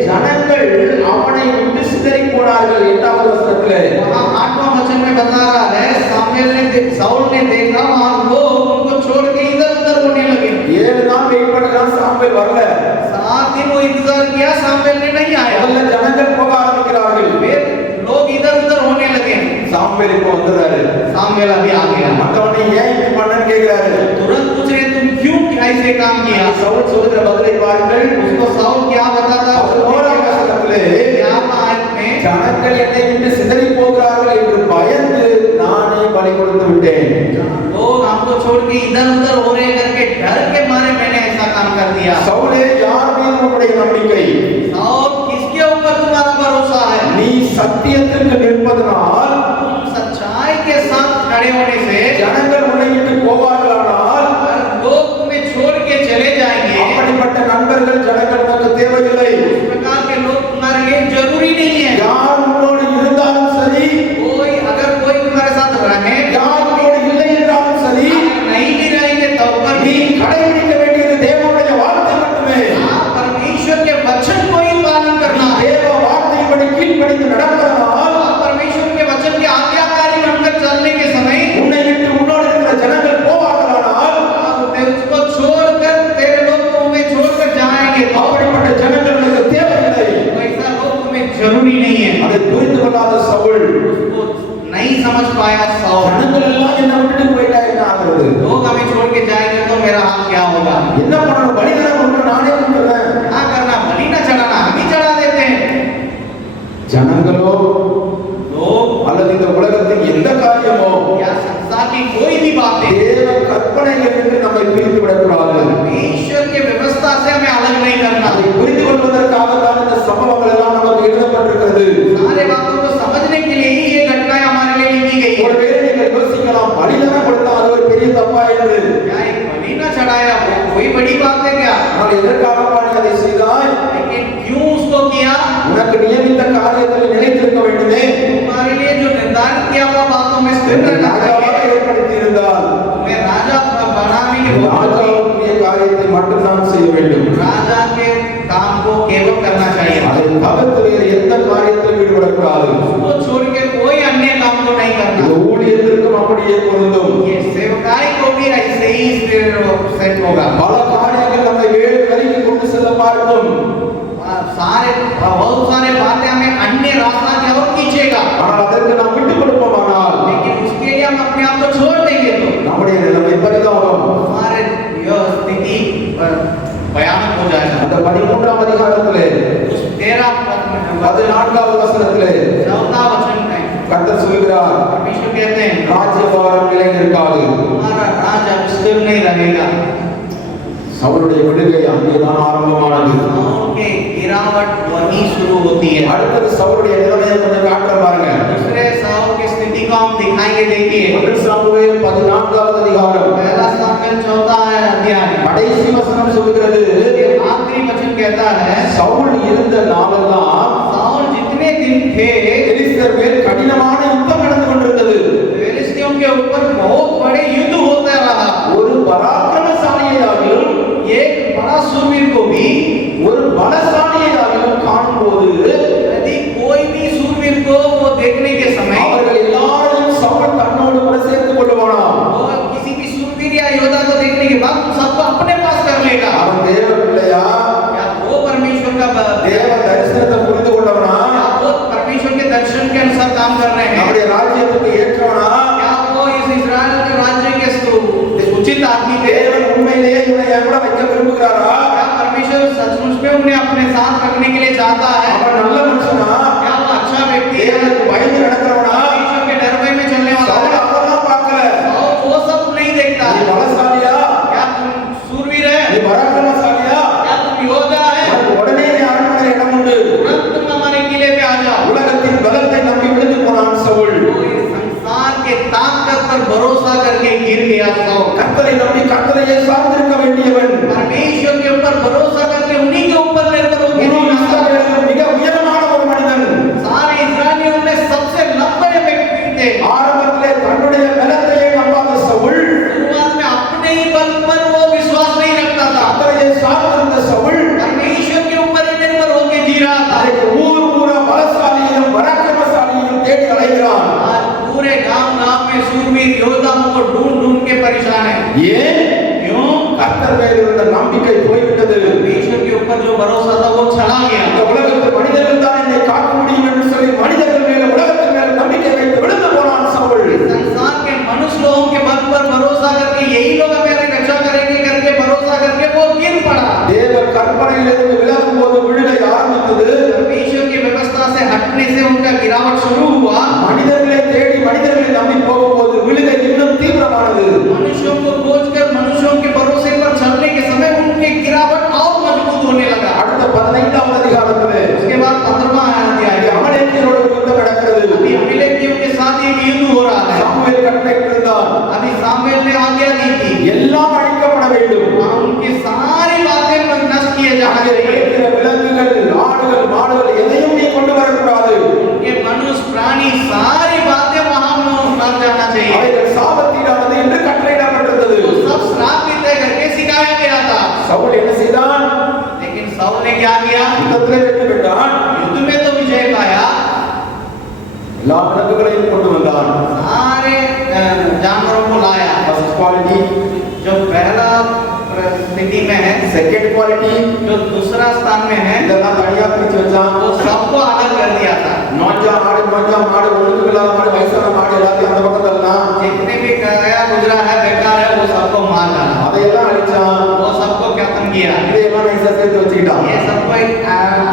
ஜனங்கள் அவனை விட்டு சிதறி போனார்கள். 8வது வசனத்திலே वहाँ 8वां वचन में बता रहा है, साउल ने देखा वहाँ लोग उनको छोड़ के इधर-उधर होने लगे। 7 நாள் வெயிட் பண்ணான். சாமுவேல் வரல. 7 दिन वो इंतजार किया, सामुएल ने नहीं आया। முதல்ல ஜனங்கள் போக ஆரம்பிக்கிறார்கள். फिर लोग इधर-उधर होने लगे। சாமுவேல் இப்போ வந்துறாரு. सामुएल अभी आ गया, மத்தவனை ஏன் இப்படி பண்ணன்னு கேக்குறாரு. तुरंत पूछ रहे तुम क्यों ऐसे काम किया। சவுல் சொல்கிற பதிலை பாருங்கள். उसको साउल क्या बताता, 11வது வசனத்திலே 11वां आयत में ஜனங்கள் என்னை விட்டு சிதறி போகிறார்கள் என்று பயந்து நானே பலி கொடுத்து விட்டேன். लोग हमको छोड़ के इधर-उधर हो रहे करके डर के मारे मैंने ऐसा काम कर दिया। சவுலே யார் மீது உன்னுடைய நம்பிக்கை? साउल किसके ऊपर तुम्हारा भरोसा है। நீ சத்தியத்திற்கு நிற்பதனால் तुम सच्चाई के साथ खड़े होने से ஜனங்கள் உன்னை விட்டு போவார்களானால் अगर लोग तुम्हें छोड़ के चले जाएंगे, அப்படிப்பட்ட நண்பர்கள் ஜனங்கள் உனக்கு தேவையில்லை. इस प्रकार के लोग तुम्हारे लिए जरूरी नहीं है। யார் உன்னோடு இருந்தாலும் சரி, अगर कोई तुम्हारे साथ रहे, யார் உன்னோடு இல்லை என்றாலும் சரி, नहीं भी रहेंगे तब पर நீ भी கடைபிடிக்க வேண்டியது தேவனுடைய வார்த்தை மட்டுமே. आप परमेश्वर के वचन को ही पालन करना है। தேவ வார்த்தையின்படி கீழ்ப்படிந்து நடப்பதனால் आप परमेश्वर के वचन के आज्ञाकारी बनकर चलने के समय உன்னை விட்டு உன்னோடு இருக்கிற ஜனங்கள் போவார்களானால் उसको छोड़कर तेरे लोग तुम्हें छोड़कर जाएंगे, तो அப்படிப்பட்ட ஜனங்கள் உனக்கு தேவையில்லை. ऐसा लोग तुम्हें जरूरी नहीं है। அதை புரிந்து கொள்ளாத சவுல் उसको नहीं समझ पाया साउल। ஜனங்கள் எல்லாம் என்ன விட்டுட்டு போயிட்டா என்ன ஆகுறது? लोग हमें छोड़ के जाएंगे तो मेरा हाल क्या होगा। என்ன பண்ணணும்? பலிதானம் பண்ணணும். நானே கொடுத்துறேன். क्या करना, बलि न चढ़ाना, हम ही चढ़ा देते हैं। ஜனங்களோ लोग அல்லது இந்த உலகத்தின் எந்த காரியமோ या संसार की कोई भी बातें தேவ கற்பனைகள் என்று நம்மை பிரித்து விடக்கூடாது. ईश्वर के व्यवस्था से हमें अलग नहीं करना। அதை புரிந்து கொள்வதற்காக தான் இந்த சம்பவங்கள் எல்லாம் நமக்கு எழுதப்பட்டிருக்கிறது. सारे बातों को समझने के लिए ही ये घटनाएं हमारे लिए लिखी गई है। ஒருவேளை நீங்கள் யோசிக்கலாம், பலிதானம் கொடுத்தா அது ஒரு பெரிய தப்பா என்று. क्या एक बलि न चढ़ाया वो कोई बड़ी बात है क्या। ஆனால் எதற்காக நீ அதை செய்தாய்? लेकिन क्यों उसको किया। உனக்கு நியமித்த காரியத்தில் நிலைத்திருக்க வேண்டுமே. तुम्हारे लिए जो निर्धारित किया हुआ बातों में स्थिर रहना ராஜாவாக चाहिए। ஏற்படுத்தி இருந்தால் तुम्हें राजा बनाने के बाद ராஜாவுக்குரிய காரியத்தை மட்டும்தான் செய்ய வேண்டும். राजा के काम को केवल करना चाहिए। அதை தவிர்த்து வேறு எந்த காரியத்திலும் ஈடுபடக்கூடாது. उसको छोड़ के कोई अन्य काम को नहीं करना। இந்த ஊழிய होगा। பல காரியங்கள் நம்மை வேறு வழிக்கு கொண்டு செல்ல பார்க்கும். बहुत सारे बातें हमें अन्य रास्ता की ओर खींचेगा, ஆனால் அதற்கு நாம் விட்டு கொடுப்போமானால் लेकिन उसके लिए हम अपने आप को छोड़ देंगे तो நம்முடைய நிலைமை பரிதாபம். हमारे यह स्थिति भयानक हो जाएगा। அந்த 13ஆம் அதிகாரத்திலே उस 13 पद में 14வது வசனத்திலே 14 वचन में கர்த்தர் சொல்கிறார், परमेश्वर कहते हैं ராஜ்யபாரம் நிலை நிற்காது. हमारा राज अब स्थिर नहीं रहेगा। அவருடைய விடுகை அங்கேதான் ஆரம்பமானது. साउल के गिरावट वहीं शुरू होती है। அடுத்தது சவுலுடைய நிலைமையை கொஞ்சம் காட்ட பாருங்க. दूसरे साउल की स्थिति को हम दिखाएंगे, देखिए 1 சாமுவேல் 14வது அதிகாரம் पहला सामुएल 4 अध्याय கடைசி வசனம் சொல்கிறது, ये आखिरी वचन कहता है சவுல் இருந்த நாளெல்லாம் साउल जितने दिन थे பெலிஸ்தர் மேல் கடினமான யுத்தம் நடந்து கொண்டிருந்தது. फिलिस्तीयों के ऊपर बहुत बड़े युद्ध होता रहा। ஒரு பராக்கிரமசாலியாகிலும் एक बड़ा सूरवीर को भी, ஒரு பலசாலியாகிலும் காணும்போது यदि कोई भी सूरवीर को वो देखने के समय அவர்கள் எல்லாரையும் சவுல் தன்னோடு கூட சேர்த்துக் கொள்ளுவானாம். वो किसी भी सूरवीर या योद्धा को देखने के बाद सबको अपने पास कर लेगा। அவன் தேவ பிள்ளையா, क्या वो परमेश्वर का தேவ தரிசனத்தை புரிந்து கொண்டவனா, क्या वो परमेश्वर के दर्शन के अनुसार काम कर रहे हैं? நம்முடைய ராஜ்யத்துக்கு ஏற்றவனா, क्या वो इस इस्राएल के राज्य के उचित आदमी थे? தேவன் உண்மையிலேயே இவனை என் கூட வைக்க விரும்புகிறாரா? क्या परमेश्वर सचमुच में उन्हें अपने साथ रखने के लिए चाहता है? அவன் நல்ல மனுஷனா, क्या वो अच्छा व्यक्ति है? தேவனுக்கு பயந்து நடக்கிறவனா? परमेश्वर के डर भय में चलने वाला சவுல் है? அதெல்லாம் பார்க்கல. और वो सब नहीं देखता। நீ பலசாலியா, क्या तुम सूरवीर है? நீ பராக்கிரமசாலியா, क्या तुम योद्धा है? உனக்கு உடனே நீ அரண்மனையில் இடம் உண்டு. तुरंत तुम हमारे किले पे आ जाओ। உலகத்தின் பலத்தை நம்பி விழுந்து போனான் சவுல். वो इस संसार के ताकत पर भरोसा करके गिर गया साउल। கர்த்தரை நம்பி கர்த்தரையே சார்ந்திருக்க வேண்டியவன். परमेश्वर के ऊपर भरोसा करके उन्हीं के ऊपर निर्भर होकर முழு जीना था। இஸ்ரவேலில் மிக உயரமான ஒரு மனிதன். सारे इस्राएलियों में सबसे लंबे व्यक्ति थे। ஆரம்பத்திலே தன்னுடைய பலத்தையே நம்பாத சவுல், शुरुआत में अपने ही बल पर वो विश्वास नहीं रखता था। கர்த்தரையே சார்ந்திருந்த சவுல் परमेश्वर के ऊपर ही निर्भर होकर जी रहा था। அன்றைக்கு ஊர் ஊரா பலசாலியையும் பராக்கிரமசாலியையும் தேடி அலைகிறான். आज पूरे गांव में सूरवीर योद्धाओं को ढूंढ ढूंढ के परेशान है। ஏன்? क्यों? கர்த்தர் மேல் இருந்த நம்பிக்கை போய்விட்டது. परमेश्वर के ऊपर जो भरोसा था वो चला இந்த गया। உலகத்தில் மனிதர்கள் தான் என்னை காக்க முடியும் என்று சொல்லி மனிதர்கள் மேல உலகத்தின் மேல நம்பிக்கை வைத்து விழுந்து போனான் சவுல். संसार के मनुष्य लोगों के बल पर भरोसा करके यही लोग मेरी रक्षा करेंगे करके भरोसा करके वो गिर पड़ा। தேவ கற்பனையிலிருந்து விலகும் போது விழுகை ஆரம்பித்தது. परमेश्वर की व्यवस्था से हटने से उनका गिरावट शुरू हुआ। மனிதர்களை தேடி மனிதர்களை நம்பி போகும்போது விழுகை இன்னும் தீவிரமானது. मनुष्यों को खोजकर मनुष्यों के भरोसे पर चलने के समय उनकी गिरावट और मजबूत होने लगा। அடுத்த 15வது அதிகாரத்திலே उसके बाद 15वां अध्याय அமலேக்கியரோடு யுத்தம் நடக்கிறது. अभी अमलेकियों के साथ एक युद्ध हो रहा है। சாமுவேல் கட்டளையிட்டிருந்தான், अभी सामुएल ने आज्ञा दी थी எல்லாம் அழிக்கப்பட வேண்டும். और उनकी सारी बातें पर नष्ट किए जाने அங்கே चाहिए। இருக்கிற விலங்குகள், ஆடுகள், மாடுகள் எதையும் நீ கொண்டு வரக்கூடாது. उनके मनुष्य प्राणी सारी बातें वहां मर जाना चाहिए। அவைகள் சாபத்தீடானது என்று கட்டளையிடப்பட்டிருந்தது. तो सब श्राप भी तय करके सिखाया गया था। சவுல் என்ன செய்தான்? लेकिन साउल ने क्या किया? யுத்தத்திலே வெற்றி பெற்றான். युद्ध में तो विजय पाया, எல்லா விலங்குகளையும் கொண்டு வந்தான். सारे जानवरों को लाया। ஃபர்ஸ்ட் குவாலிட்டி, जो पहला स्थिति में है, செகண்ட் குவாலிட்டி, जो दूसरा स्थान में है, இதெல்லாம் தனியா பிரிச்சு வச்சான். वो सबको अलग कर दिया था। நோஞ்சா மாடு ஒண்ணுக்கு இல்லாத மாடு, வயசான மாடு எல்லாத்தையும் அந்த பக்கம் தள்ளலாம். जितने भी गया गुजरा है, बेकार है, वो सबको मार डाला, அதையெல்லாம் அழிச்சான். वो सबको खत्म किया। இதையெல்லாம் நைசா சேர்த்து வச்சுக்கிட்டான். ये सबको एक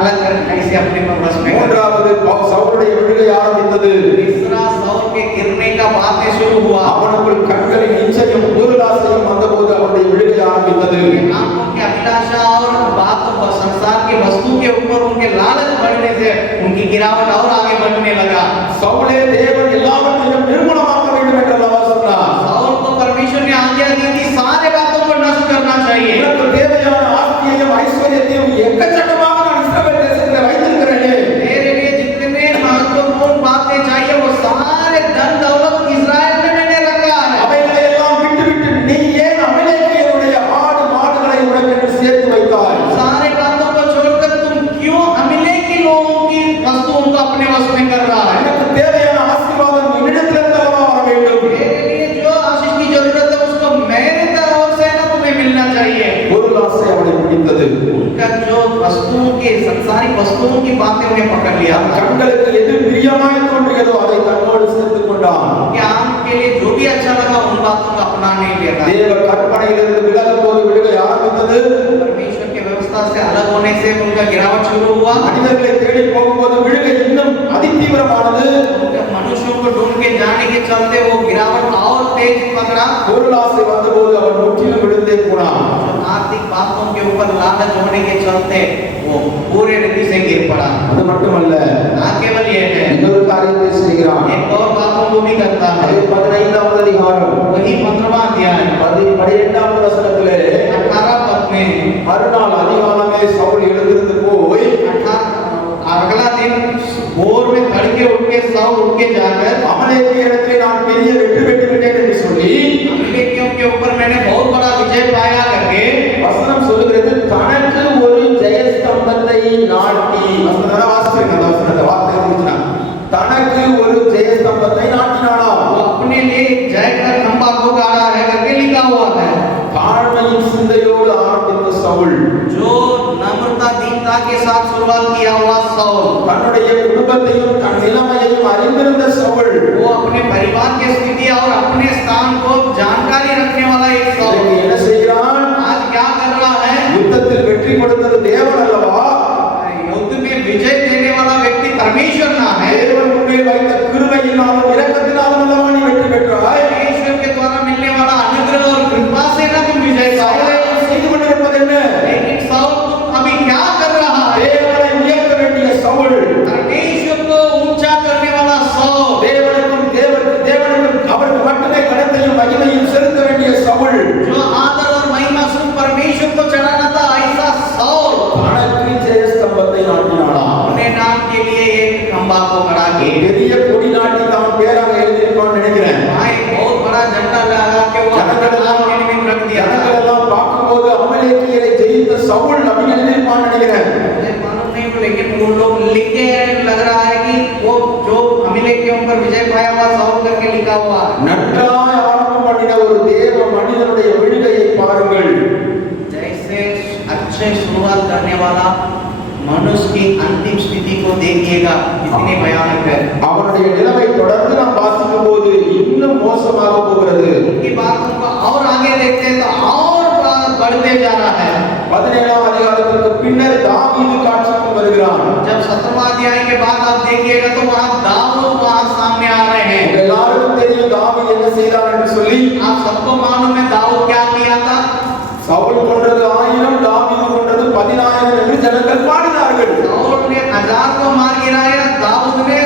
अलग ऐसे अपने बस में कर दिया। மூன்றாவது சவுலுடைய விழுகை ஆரம்பித்தது. तीसरा साउल के गिरने का बातें शुरू हुआ। அவனுக்குள் கண்களின் இச்சையும் பொருளாசையும் வந்தபோது அவனுடைய விழுகை ஆரம்பித்தது. आंखों की अभिलाषा और बात संसार की वस्तु के ऊपर उनके लालच बढ़ने से उनकी गिरावट और आगे बढ़ने लगा। சவுலே தேவன் எல்லாவற்றையும் நிர்மூலமாக்க வேண்டும் என்று அல்லவா சொன்னார். साउल को परमेश्वर ने आज्ञा दी थी सारे बातों को नष्ट करना चाहिए। எனக்கு தேவையான ஆஸ்தியையும் ஐஸ்வர்யத்தையும் எக்கச்சக்கமாக நான் இஸ்ரவேல் தேசத்திலே வைத்திருக்கிறேனே. मेरे लिए जितने महत्वपूर्ण बातें चाहिए वो सारे धन दौलत इस्राएल में मैंने रखा है। அவைகளை எல்லாம் விட்டு நீ ஏன் அமலேக்கியருடைய ஆடு மாடுகளை உனக்கென்று சேர்த்து வைத்தாய்? सारे बातों को छोड़कर तुम क्यों अमिलेकी लोगों की वस्तुओं को अपने वश में कर रहा है? எனக்கு தேவையான ஆசீர்வாதம் என்னிடத்திலிருந்து அல்லவா வர வேண்டும். मेरे लिए जो आशीष की जरूरत है उसको मेरे तरफ से ना तुम्हें मिलना चाहिए। उनका जो वस्तुओं के संसारिक वस्तुओं की बातें उन्हें पकड़ लिया தன் था। கண்களுக்கு எது பிரியமாய் தோன்றியதோ அதை தன்னோடு சேர்த்துக் கொண்டான். उनके आंख के लिए जो भी अच्छा लगा उन बातों को अपनाने लगा। தேவ கற்பனையிலிருந்து விலகும் போது விடுதலை ஆரம்பித்தது. परमेश्वर की व्यवस्था से अलग होने से उनका गिरावट शुरू हुआ। மனிதர்களை தேடி போகும்போது விடுதலை இன்னும் அதிதீவிரமானது. उनके मनुष्यों को ढूंढ के जाने के चलते वो गिरावट और तेज पकड़ा। பொருளாசை வந்தபோது அவன் முற்றிலும் விழுந்தே போனான். आर्थिक बातों के ऊपर लालच होने के चलते वो पूरे रीति से गिर पड़ा। அது மட்டுமல்ல, ना केवल ये है, இன்னொரு காரியத்தை செய்கிறான். एक और बातों को भी करता है। அது 15வது அதிகாரம் वही 15वां अध्याय 12வது வசனத்திலே 18 पद में மறுநாள் அதிகாலமே சவுல் எழுந்திருந்து போய் अगला दिन भोर में तड़के उठ के साउल उठ के जाकर அமலேக்கியரிடத்திலே நான் பெரிய வெற்றி பெற்றுவிட்டேன் என்று சொல்லி अमलेकियों के ऊपर मैंने बहुत बड़ा विजय पाया करके வசனம் சொல்லுகிறது, தனக்கு ஒரு ஜெயஸ்தம்பத்தை நாட்டி. வசனத்தை வாசிக்கிறேன், அந்த வசனத்தை வார்த்தை இருந்துச்சுன்னா, தனக்கு ஒரு ஜெயஸ்தம்பத்தை நாட்டினானாம். वो अपने लिए जय का खंभा को गाड़ा है करके लिखा हुआ है। தாழ்மையின் சிந்தையோடு ஆரம்பித்த சவுல் जो नम्रता दीनता के साथ शुरुआत किया हुआ साउल, தன்னுடைய குடும்பத்தையும் தன் நிலைமையையும் அறிந்திருந்த சவுல் वो अपने परिवार की स्थिति और अपने स्थान को जानकारी रखने वाला एक साउल இன்றைக்கு என்ன செய்கிறான்? आज क्या कर रहा है? யுத்தத்தில் வெற்றி கொடுத்தது தேவன் அல்லவா? युद्ध में विजय देने वाला व्यक्ति परमेश्वर ना है। தேவன் உன்மேல் வைத்த கிருபையினாலும் இரக்கத்தினாலும் அல்லவா நீ வெற்றி பெற்றாய். परमेश्वर के द्वारा मिलने वाला अनुग्रह और कृपा से ना तुम विजय पाए। சவுல் செய்து கொண்டிருப்பது என்ன? लेकिन साउल तुम अभी क्या कर रहा है? தேவனை உயர்த்த வேண்டிய சவுல், परमेश्वर को ऊंचा करने वाला साउल, தேவனுக்கும் அவருக்கு மட்டுமே கனத்தையும் மகிமையும் செலுத்த வேண்டிய சவுல், जो आदर और महिमा सिर्फ परमेश्वर को चढ़ाना था, ऐसा साउल தனக்கு ஜெயஸ்தம்பத்தை நாட்டினானாம். अपने नाम के लिए एक खंभा को खड़ा किए। பெரிய கொடி நாட்டி தான் பேராக எழுதியிருப்பான்னு நினைக்கிறேன். वहाँ एक बहुत बड़ा झंडा लगा के वो अपने नाम के निमित्त रख दिया था। ஜனங்களெல்லாம் பார்க்கும்போது அமலேக்கியரை ஜெயித்த சவுல் அப்படின்னு எழுதியிருப்பான்னு நினைக்கிறேன். मुझे मालूम नहीं, लेकिन वो लोग लिखे हैं, लग रहा है कि वो जो अमलेकियों पर विजय पाया हुआ साउल करके लिखा हुआ है। நன்றாய் ஆரம்பம் பண்ணின ஒரு தேவ மனிதனுடைய விடுகையை பாருங்கள். जैसे अच्छे शुरुआत करने वाला मनुष्य की अंतिम स्थिति को देखिएगा, कितनी भयानक है। அவனுடைய நிலைமை தொடர்ந்து நாம் வாசிக்கும் போது இன்னும் மோசமாக போகிறது. उनकी बातों को और आगे देखते हैं तो और बढ़ते जा रहा है। 17ஆம் அதிகாரத்திற்கு பின்னர் தாவீது காட்சிக்கு வருகிறான். जब 17वां अध्याय के बाद आप देखिएगा तो वहाँ दाऊद वहाँ सामने आ रहे हैं। உங்க எல்லாருக்கும் தெரியும் தாவீது என்ன செய்தான் என்று சொல்லி. आप सबको मालूम है दाऊद क्या किया था? சவுல் கொன்றது 1000, தாவீது கொன்றது 10000 என்று ஜனங்கள் பாடினார்கள். साउल ने 1000 को मार गिराया, दाऊद ने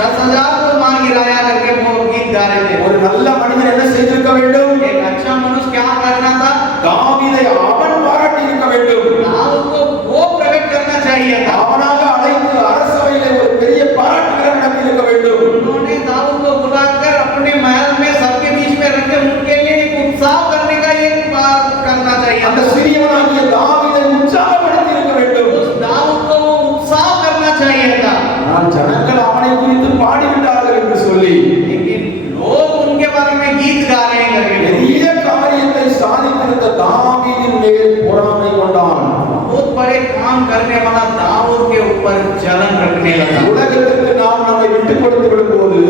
10,000 को मार गिराया करके वो गीत गा रहे थे। ஒரு நல்ல மனிதன் என்ன செய்திருக்க வேண்டும்? एक अच्छा मनुष्य क्या करना था? தாவீதை அவன் பாராட்டி இருக்க வேண்டும். दाऊद को वो प्रकट करना चाहिए था। அவனாக அழைத்து அரசவையிலே ஒரு பெரிய பாராட்டு விழா நடத்தி இருக்க வேண்டும். उन्होंने दाऊद को बुलाकर अपने महल में सबके बीच में रखकर उनके लिए एक उत्साह करने का एक बात करना चाहिए அந்த था। சிறியவனாகிய தாவீதை உற்சாகப்படுத்தி இருக்க வேண்டும். उस दाऊद को वो उत्साह करना चाहिए था। ஆனால் ஜனங்கள் அவனை குறித்து பாடிவிட்டார்கள் என்று சொல்லி लेकिन लोग उनके बारे में गीत गा रहे हैं करके பெரிய காரியத்தை சாதித்திருந்த தாவீதின் மேல் பொறாமை கொண்டான். बहुत बड़े काम करने वाला दाऊद के ऊपर जलन रखने लगा। உலகத்திற்கு நாம் நம்மை விட்டுக் கொடுத்து விடும்போது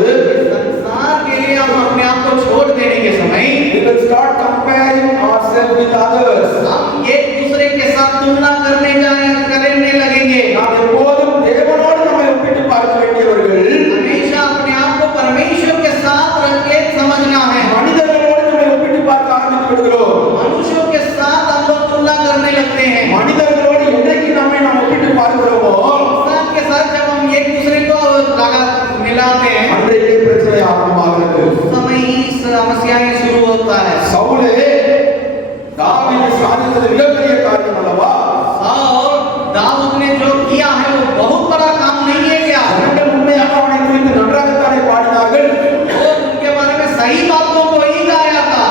संसार के लिए हम अपने आप को छोड़ देने के समय we will start comparing ourselves with others. हम एक दूसरे के साथ तुलना करने लगेंगे। நாம் எப்போதும் தேவனோடு நம்மை ஒப்பிட்டு பார்க்க வேண்டியவர்கள். हमेशा अपने आप को परमेश्वर के साथ रख के समझना है। மனிதர்களோடு நம்மை ஒப்பிட்டு பார்க்க ஆரம்பித்து விடுகிறோம். मनुष्यों के साथ हम लोग तुलना करने लगते हैं। மனிதர்களோடு என்னைக்கு நம்மை நாம் ஒப்பிட்டு பார்க்கிறோமோ इंसान के साथ जब हम एक दूसरे को मिलाते हैं அன்றைக்கே பிரச்சனை ஆரம்பமாகிறது. उस समय ही समस्याएं शुरू होता है। சவுலே தாவீது சாதித்தது மிகப்பெரிய காரியம் அல்லவா? और दाऊद ने जो किया है वो बहुत बड़ा काम नहीं है क्या? ஜனங்கள் உண்மையாக அவனை குறித்து நன்றாகத்தானே பாடினார்கள். वो उनके बारे में सही बातों को ही गाया था।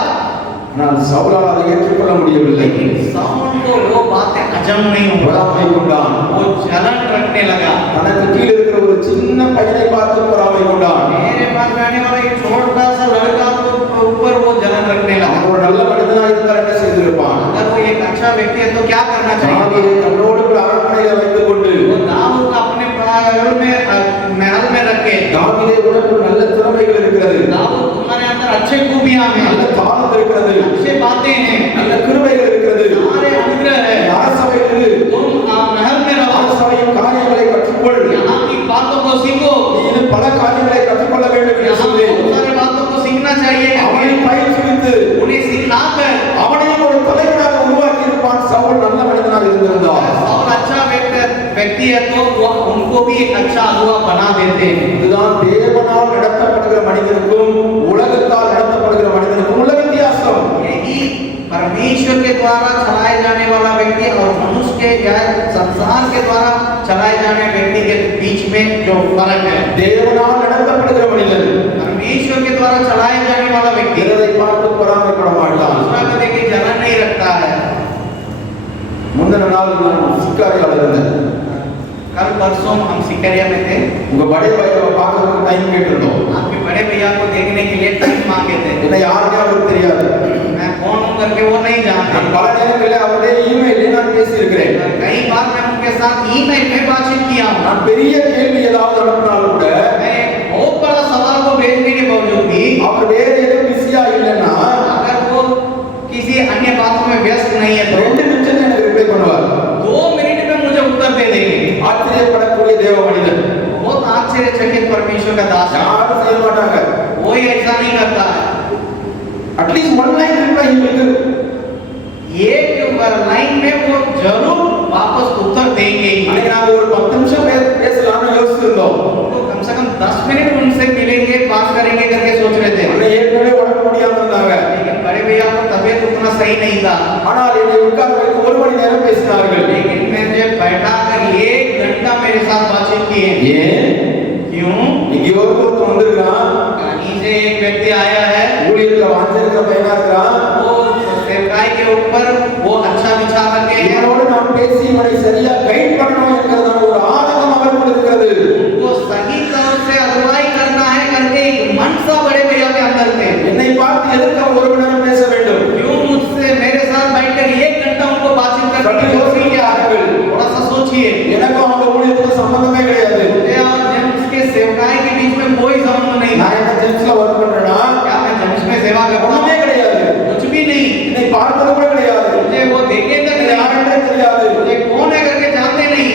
ஆனால் சவுலால் அதை ஏற்றுக்கொள்ள முடியவில்லை. लेकिन साउल को वो बातें हजम नहीं हुआ। பொறாமை கொண்டான். वो जलन रखने लगा। தனக்கு கீழே இருக்கிற ஒரு சின்ன பையனை பார்த்து பொறாமை கொண்டான். मेरे पास रहने वाला एक छोटा सा लड़का को ऊपर वो जलन रखने लगा। அவன் ஒரு நல்ல மனிதனாக இருந்தால் என்ன செய்திருப்பான்? अगर वो एक अच्छा व्यक्ति है तो क्या करना चाहिए? தாவீதை தன்னோடு व्यक्ति है तो वो उनको भी एक अच्छा अगुवा बना देते हैं। இதுதான் தேவனால் நடத்தப்படுகிற மனிதனுக்கும் உலகத்தால் நடத்தப்படுகிற மனிதனுக்கும் உள்ள வித்தியாசம். यही परमेश्वर के द्वारा चलाए जाने वाला व्यक्ति और मनुष्य के या संसार के द्वारा चलाए जाने व्यक्ति के बीच में जो फर्क है। தேவனால் நடத்தப்படுகிற மனிதன் परमेश्वर के द्वारा चलाए जाने वाला व्यक्ति பிறரை பார்த்து பொறாமைப்பட மாட்டான். दूसरा को देख के जलन नहीं रखता है। முந்தின நாள் நான் சிக்காரியால இருந்தேன். कल परसों हम सिकरिया में थे। உங்க படை பையனை பார்க்கறதுக்கு டைம் கேட்டிருந்தோம். आपके बड़े भैया को देखने के लिए टाइम मांगे थे। என்ன யாருமே அவருக்கு தெரியாது. मैं कौन हूं करके वो नहीं जानते। நான் பல நேரங்களில் அவருடைய ईमेल நான் பேசி இருக்கிறேன். कई बार मैं उनके साथ ईमेल में बातचीत किया हूं। நான் பெரிய கேள்வி ஏதாவது அனுப்பினாலும் கூட मैं बहुत बड़ा सवाल को भेजने के बावजूद भी அவர் வேற எதுவும் பிஸியா இல்லைன்னா अगर वो किसी अन्य बातों में व्यस्त नहीं है तो 2 நிமிஷம் எனக்கு ரிப்ளை பண்ணுவார். 2 मिनट में मुझे उत्तर दे देंगे। ஆச்சரியப்படக்கூடிய தேவ மனிதன். बहुत आश्चर्यचकित परमेश्वर का दास है। யாரும் செய்ய மாட்டாங்க. कोई ऐसा नहीं करता है। அட்லீஸ்ட் ஒன் லைன் ரிப்ளை இருக்கு. एक लाइन में वो जरूर वापस उत्तर देंगे ही। அன்னைக்கு நாங்க ஒரு 10 நிமிஷம் பேசலாம்னு யோசிச்சிருந்தோம். तो कम से कम 10 मिनट उनसे मिलेंगे, बात करेंगे करके सोच रहे थे। அன்னை ஏற்கனவே உடம்பு முடியாம இருந்தாங்க. लेकिन बड़े भैया को तबीयत उतना सही नहीं था। ஆனால் என்னை உட்கார வைத்து 1 மணி நேரம் பேசினார்கள். लेकिन मैं जब बैठा कर 1 घंटा मेरे साथ बातचीत किए। ஏன் क्यों? இங்க ஒருத்தர் வந்திருக்கான். कहीं से एक व्यक्ति आया है, ஊழியத்துல வாஞ்சிருக்கிற பையனா இருக்கிறான். वो सेवकाई के ऊपर वो अच्छा विचार रखे हैं। இவனோடு நாம் பேசி இவனை சரியா கைட் பண்ணணும் என்கிறதான ஒரு ஆதங்கம் அவருக்கு இருக்கிறது. उनको सही तरह से अगुवाई करना है करके एक मनसा बड़े भैया के अंदर थे। என்னை பார்த்து எதற்கு அவர் 1 மணி நேரம் பேச வேண்டும்? क्यों मुझसे मेरे साथ बैठकर 1 घंटा उनको बातचीत करने की कोशिश किया? थोड़ा सा सोचिए। எனக்கும் அவங்க ஊழியத்துக்கு சம்பந்தமே கிடையாது. मुझे और जेम्स के सेवकाई के बीच में कोई संबंध नहीं था। நான் என்ன ஜெம்ஸ்ல வர்க் பண்றேனா? क्या मैं जेम्स में सेवा करता हूं? ஒண்ணுமே கிடையாது. कुछ भी नहीं। என்னை பார்த்தது கூட கிடையாது. मुझे वो देखे तक என்னை नहीं, யாருன்னே தெரியாது. मुझे कौन है करके जानते नहीं।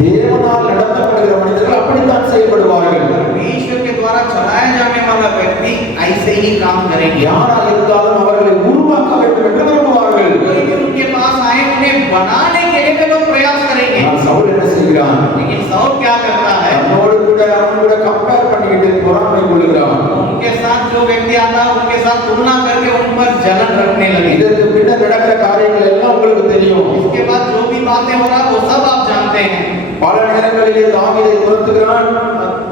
தேவனால் நடத்தப்படுகிற மனிதர்கள் அப்படித்தான் செயல்படுவார்கள். परमेश्वर के द्वारा चलाया जाने वाला व्यक्ति ऐसे ही काम करेंगे। யாராக இருந்தாலும் அவர்களை உருவாக்க வேண்டும் என்று விரும்புவார்கள். कोई भी उनके पास आए उन्हें बनाने के लिए वे लोग प्रयास करेंगे। ஆனால் சவுல் என்ன செய்கிறான்? लेकिन साउल क्या करता है? அவனோடு கூட அவனோட கம்பேர் பண்ணிக்கிட்டு பொறாமை கொள்ளுகிறான். उनके साथ जो व्यक्ति आता है उनके साथ तुलना करके उन पर जलन रखने लगे। இதற்கு பின்னர் நடக்கிற காரியங்கள் எல்லாம் உங்களுக்கு தெரியும். इसके बाद जो भी बातें हो रहा है वो सब आप जानते हैं। பல நேரங்களிலே தாவீதை துரத்துகிறான்.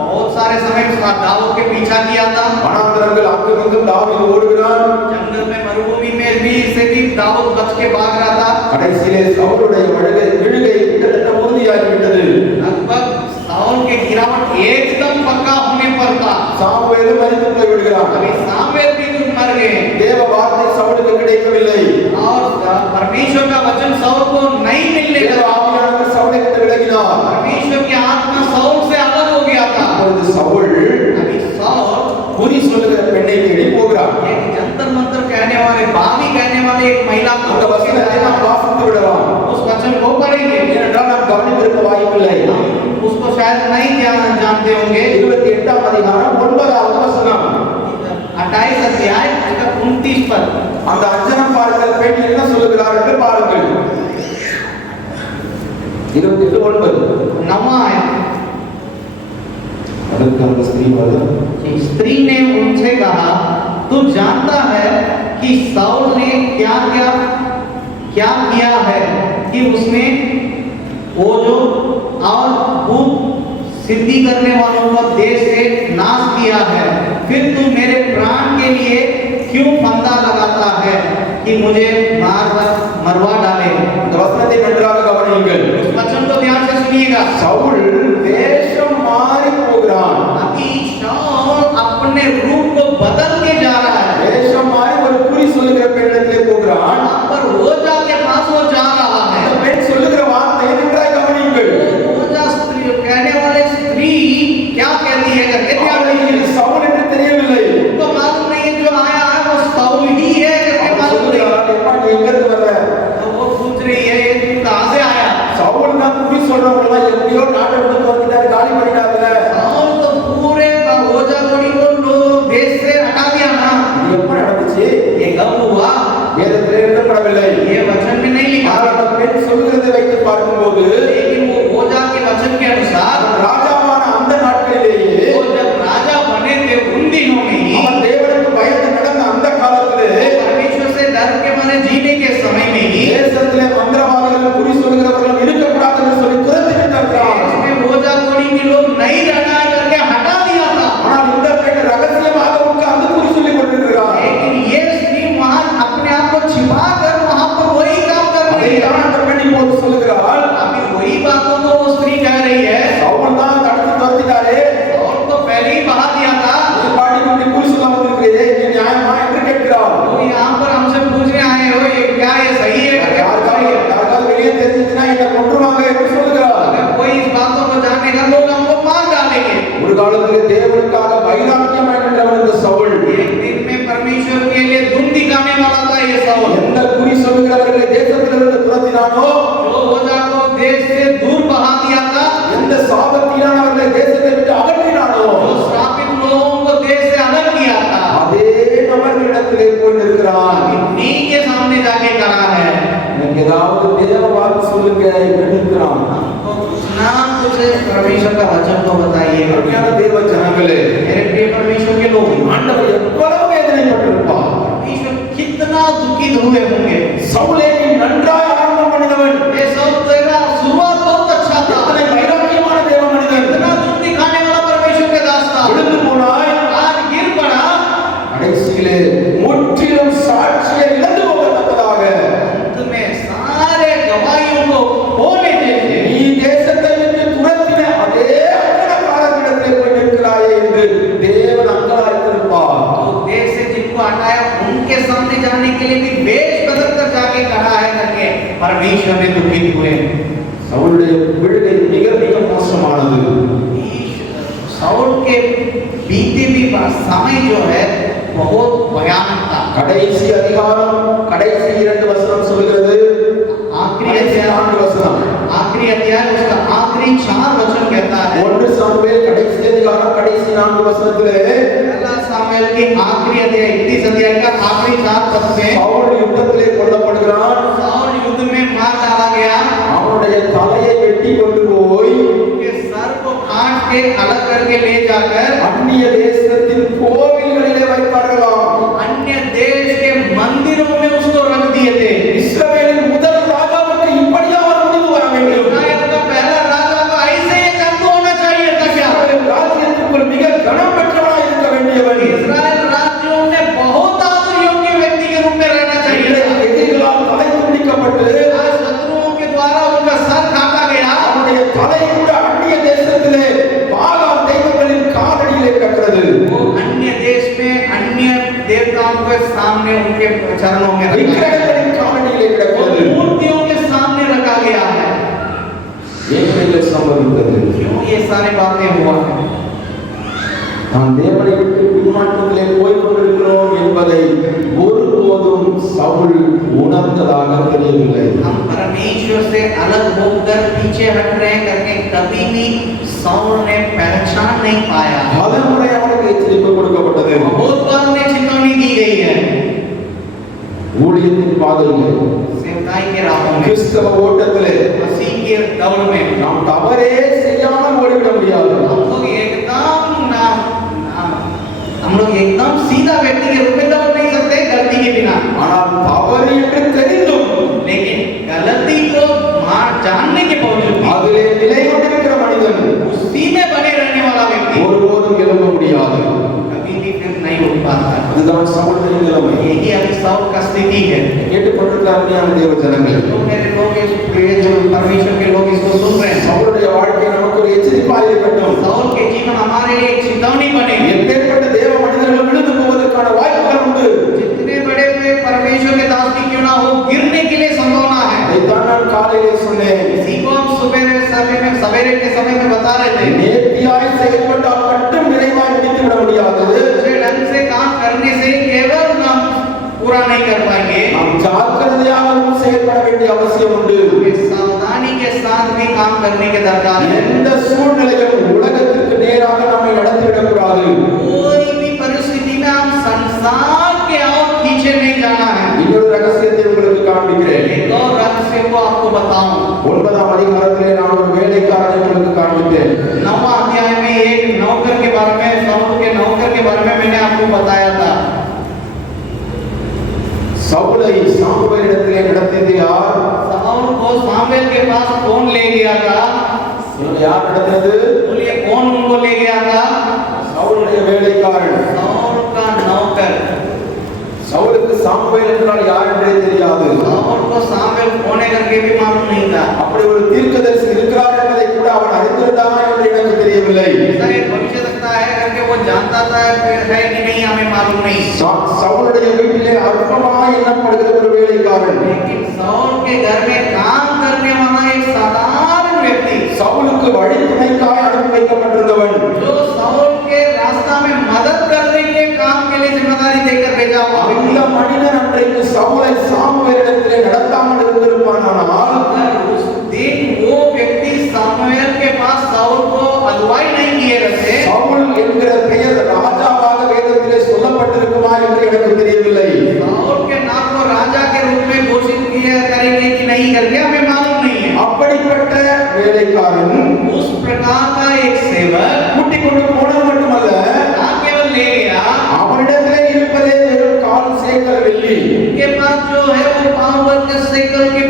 बहुत सारे समय दाऊद के पीछा किया था। வனாந்தரங்கள் அங்கிருந்து தாவீது ஓடுகிறான். जंगल में मरुभूमि में भी से भी दाऊद बच के भाग रहा था। கடைசியிலே சவுலுடைய விழுகை கிட்டத்தட்ட உறுதியாகிவிட்டது. लगभग साउल के गिरावट एकदम पक्का होने पर था। சாமுவேலும் மரித்து போய் விடுகிறான். अभी सामुएल भी मर गए தேவ வார்த்தை சவுலுக்கு கிடைக்கவில்லை. और परमेश्वर का वचन साउल को नहीं मिलने தேவ लगा। ஆவியானவர் சவுலை விட்டு விலகினார். परमेश्वर की आत्मा साउल से अलग हो गया था। அப்பொழுது சவுல் अभी साउल குறி சொல்லுகிற பெண்ணை தேடி போகிறார். एक जंतर मंतर कहने वाले, बावी कहने वाले एक महिला को அந்த வசனத்தை நாம் வாசித்து விடலாம். उस वचन को पढ़ेंगे। ஏனென்றால் நாம் கவனித்திருக்க வாய்ப்பில்லை. उसको शायद नहीं जानते होंगे। 28ஆம் அதிகாரம் 9வது வசனம். 28 अध्याय 29 पद। அந்த அஞ்சனம் பாருங்கள் பெண் என்ன சொல்லுகிறார் என்று பாருங்கள். 28:9. नवा है அதற்கு அந்த ஸ்திரீ வருது. कि स्त्री ने उनसे कहा, तू जानता है कि साउल ने क्या किया है कि उसने वो जो और भूत सिद्धि करने वालों को देश से नाश किया है। फिर तू मेरे प्राण के लिए क्यों फंदा लगाता है कि मुझे मरवा डाले? இந்த வசனத்தை நன்றாக கவனியுங்கள். उस वचन को ध्यान से सुनिएगा। சவுல் வேஷம் மாறி போகிறான். अभी शाऊल अपने रूप को बदल के जा रहा है। வேஷம் மாறி ஒரு குறி சொல்லுகிற பெண்ணிடத்திலே போகிறான். वहां पर ओजा के पास वो जा रहा है। அந்த பெண் சொல்லுகிற வார்த்தை நன்றாக கவனியுங்கள். ओजा स्त्री कहने वाले स्त्री क्या कहती है करके ध्यान அவளுக்கு இது சவுல் என்று தெரியவில்லை. उनको मालूम नहीं है जो आया है वो साउल ही है करके அவள் मालूम नहीं। சொல்லுகிறாள், "எப்பா நீ எங்க இருந்து வர்ற?" तो वो पूछ रही है ये तू कहां से आया? சவுல் தான் குறி சொல்றவங்க எப்படியோ நாட்டை விட்டு துரத்திட்டாரு, காலி பண்ணிட்டாருல. साउल तो पूरे का ओजा कोड़ी को लोग देश से हटा दिया ना। இது எப்ப நடந்துச்சு? ये कब हुआ? வேதத்திலே எழுதப்படவில்லை. ये वचन में नहीं लिखा। ஆனால் அந்த பெண் சொல்லுகிறதை வைத்து பார்க்கும்போது लेकिन वो ओजा के अनुसार அவன் ராஜாவான அந்த நாட்களிலேயே वो जब राजा बने थे उन दिनों में ही அவன் தேவனுக்கு பயந்து நடந்த அந்த காலத்திலே परमेश्वर से डर के मारे जीने के समय में ही தேசத்திலே மந்திரவாதிகள் குறி சொல்கிறவர்கள் இருக்கக்கூடாது என்று சொல்லி துரத்தி விட்டார்கள். इसमें रोजा कोड़ी के लोग नहीं रहना करके हटा दिया था। ஆனால் இந்த பெண் ரகசியமாக உட்கார்ந்து குறி சொல்லிக் கொண்டிருக்கிறார். लेकिन ये स्त्री वहां अपने आप को छिपा कर वहां पर वही काम कर रही है। அதைத்தான் அந்த பெண் இப்போது சொல்லுகிறாள். अभी वही बातों को वो स्त्री कह रही है। சவுல் தான் தடுத்து துரத்திட்டாரே, और तो पहले ही बहा दिया था। நீ பாட்டுக்கு இப்படி குறி சொல்ல வந்திருக்கிறீரே, இது நியாயமா என்று கேட்கிறார். तो यहाँ पर हमसे पूछने आए हो ये क्या ये सही है क्या सही है? யாருக்காவது வெளியே தெரிஞ்சிச்சுன்னா என்னை கொன்றுவாங்க என்று சொல்லுகிறார். अगर कोई इस बातों को जानेगा लोग हमको मार डालेंगे। ஒரு காலத்திலே தேவனுக்காக வைராக்கியமாய் நின்றவன் இந்த சவுல். एक दिन में परमेश्वर के लिए धुन दिखाने वाला था ये साउल। எந்த குறி சொல்லுகிறவர்களை தேசத்திலிருந்து துரத்தினானோ, जो रोजा को देश से दूर बहा दिया था, எந்த சாபத்தினானவர்களை தேசத்தை விட்டு அகற்றினானோ, जो श्रापित लोगों को देश से अलग किया था, அதே நபர்களிடத்திலே போய் நிற்கிறான். इन्हीं के सामने जाके करा है। எனக்கு ஏதாவது தேவ வாக்கு சொல்லுங்க என்று நிற்கிறான். तो कुछ ना कुछ परमेश्वर का वचन तो बताइए। அருமையான தேவ ஜனங்களே, मेरे प्रिय परमेश्वर के लोग, ஆண்டவர் எவ்வளவு வேதனைப்பட்டிருப்பார். परमेश्वर कितना दुखित हुए होंगे। சவுலே நீ நன்றாய் ஆரம்பம் பண்ணினவன், ये सब तेरा शुरुआत बहुत अच्छा था। எத்தனை வைராக்கியமான தேவ மனிதன், इतना दुख दिखाने वाला परमेश्वर के दास था। விழுந்து போனாய், आज गिर पड़ा, கடைசியிலே முற்றிலும் சாட்சியை இழந்து போகத்தக்கதாக अंत में सारे गवाहियों को खोने देते। நீ தேசத்தை விட்டு துரத்தின அதே அக்கிரமக்காரர்களிடத்திலே போய் நிற்கிறாயே என்று தேவன் அங்கலாய்த்திருப்பார். तो देश से जिनको हटाया उनके सामने जाने के लिए भी वेश बदल कर जाके कहा है करके परमेश्वर में दुखित हुए। சவுளுடைய விழுகை மிக மிக மோசமானது. साउल के बीते भी समय जो है बहुत भयानक था। கடைசி அதிகாரம் கடைசி 2 வசனம் சொல்கிறது. आखिरी கடைசி अध्याय 4 வசனம், आखिरी अध्याय उसका आखिरी 4 वचन कहता है। 1 சாமுவேல் கடைசி அதிகாரம் கடைசி 4 வசனத்திலே पहला सामुएल की आखिरी अध्याय 31 अध्याय का आखिरी 4 पद में சவுல் யுத்தத்திலே கொல்லப்படுகிறான். साउल युद्ध में मार डाला गया। அவனுடைய தலையை வெட்டி கொண்டு போய் उनके सर को काट के अलग करके ले जाकर அந்நிய தேசத்தின் கோவில்களிலே வைத்தார்களாம். अन्य देश के मंदिरों में उसको रख दिए थे। இஸ்ரவேலின் முதல் ராஜாவுக்கு இப்படியா ஒரு முடிவு வர வேண்டும்? इस्राएल का पहला राजा को ऐसे ही अंत होना चाहिए था क्या? இஸ்ரவேல் ராஜ்யத்திற்குள் மிக கனம் பெற்றவனாய் இருக்க வேண்டியவன், इस्राएल राज्यों में बहुत आदर योग्य व्यक्ति के रूप में रहना चाहिए था। எதிரிகளால் தலை துண்டிக்கப்பட்டு आज शत्रुओं के द्वारा उनका सर काटा गया। அவனுடைய தலை கூட அந்நிய தேசத்திலே பாகால் தெய்வங்களின் காலடியிலே கட்டுறது. वो अन्य देश में अन्य देवताओं के सामने उनके चरणों में रखा गया। விக்கிரகங்களின் காலடியிலே கிடக்கிறது. मूर्तियों के सामने रखा गया है। ஏன் இது சம்பவித்தது? क्यों ये सारी बातें हुआ है? நாம் தேவனை விட்டு பின்மாற்றத்திலே போய் கொண்டிருக்கிறோம் என்பதை ஒருபோதும் சவுல் உணர்ந்ததாக தெரியவில்லை. हम परमेश्वर से अलग होकर पीछे हट रहे हैं करके कभी भी साउल ने पहचान नहीं पाया। பல முறை அவனுக்கு எச்சரிப்பு கொடுக்கப்பட்டது. बहुत बार उन्हें चेतावनी दी गई है। ஊழியத்தின் பாதையிலே, सेवकाई के राहों में, கிறிஸ்தவ ஓட்டத்திலே मसीह के दौड़ में நாம் தவறே செய்யாமல் ஓடிவிட முடியாது. हम लोग एकदम सीधा व्यक्ति के रूप में दौड़ नहीं सकते गलती के बिना। ஆனால் தவறு என்று தெரிந்தும் लेकिन गलती को जानने के बावजूद भी அதிலே நிலை கொண்டிருக்கிற மனிதன் उसी में बने रहने वाला व्यक्ति ஒருபோதும் எழும்ப முடியாது. कभी भी फिर नहीं उठ पाता। அதுதான் சவுளுடைய நிலைமை. यही अभी साउल का स्थिति है। கேட்டுக்கொண்டிருக்கிற அருமையான தேவ ஜனங்களே, तो मेरे लोग जो परमेश्वर के लोग इसको सुन रहे हैं, சவுளுடைய வாழ்க்கை நமக்கு ஒரு எச்சரிப்பாக இருக்கட்டும். साउल के जीवन हमारे लिए एक चेतावनी बने। எப்பேற்பட்ட தேவ மனிதர்கள் விழுந்து போவதற்கான வாய்ப்புகள் உண்டு. जितने बड़े हुए परमेश्वर के दास भी क्यों ना हो, गिरने के लिए संभावना है। அதைத்தான் நான் காலையிலே சொன்னேன். इसी को हम सवेरे के समय में बता रहे थे। நேர்த்தியாய் செயல்பட்டால் மட்டும் நிறைவாய் முடித்து விட முடியாது. दूसरे ढंग से काम करने से केवल हम पूरा नहीं कर पाएंगे। நாம் ஜாக்கிரதையாகவும் செயல்பட வேண்டிய அவசியம் உண்டு. हमें सावधानी के साथ भी काम करने के दरकार है। எந்த சூழ்நிலையிலும் உலகத்திற்கு நேராக நம்மை நடத்திவிடக் கூடாது. कोई भी परिस्थिति में हम संसार के और पीछे नहीं जाना है। இன்னொரு ரகசியத்தை உங்களுக்கு காண்பிக்கிறேன். एक और रहस्य को आपको बताऊं। 9ஆம் அதிகாரத்திலே நான் ஒரு வேலைக்காரனை உங்களுக்கு காண்பிக்கிறேன். गया था? சொல்லுங்க, யார் நடத்தினது? बोलिए कौन उनको ले गया था? சவுலுடைய வேலைக்காரன். साउल का नौकर। சவுலுக்கு சாமுவேல் என்றால் யார் என்றே தெரியாது. साउल को सामुएल कौन है करके भी मालूम नहीं था। அப்படி ஒரு தீர்க்கதரிசி இருக்கிறார் என்பதை கூட அவன் அறிந்திருந்தானா என்று எனக்கு தெரியவில்லை. ऐसा एक भविष्यवक्ता है करके वो जानता था है कि नहीं हमें मालूम नहीं। சவுலுடைய வீட்டிலே அற்பமாய் எண்ணப்படுகிற ஒரு வேலைக்காரன். लेकिन साउल के घर में काम करने वाला एक साधारण व्यक्ति, சவுலுக்கு வழித்துணைக்காய் அனுப்பி வைக்கப்பட்டிருந்தவன், जो साउल के रास्ता में मदद करने के काम के लिए जिम्मेदारी देकर भेजा हुआ அந்த மனிதன் அன்றைக்கு சவுலை சாமுவேலிடத்திலே நடத்தாமல் இருந்திருப்பானால், अगर उस दिन वो व्यक्ति सामुएल के पास साउल को अगुवाई नहीं किए रहते, சவுல் என்கிற பெயர் ராஜாவாக வேதத்திலே சொல்லப்பட்டிருக்குமா என்று எனக்கு தெரியவில்லை. साउल के नाम को राजा के रूप में घोषित किया करेंगे कि नहीं करके हमें मालूम नहीं है। அப்படிப்பட்ட வேலைக்காரன் उस प्रकार का एक सेवक கூட்டிக் கொண்டு போனது மட்டுமல்ல, ना केवल ले गया, அவனிடத்திலே இருப்பதே வெறும் 1/4 சேக்கல் வெள்ளி, उनके पास जो है वो पाँव भर के सेकल की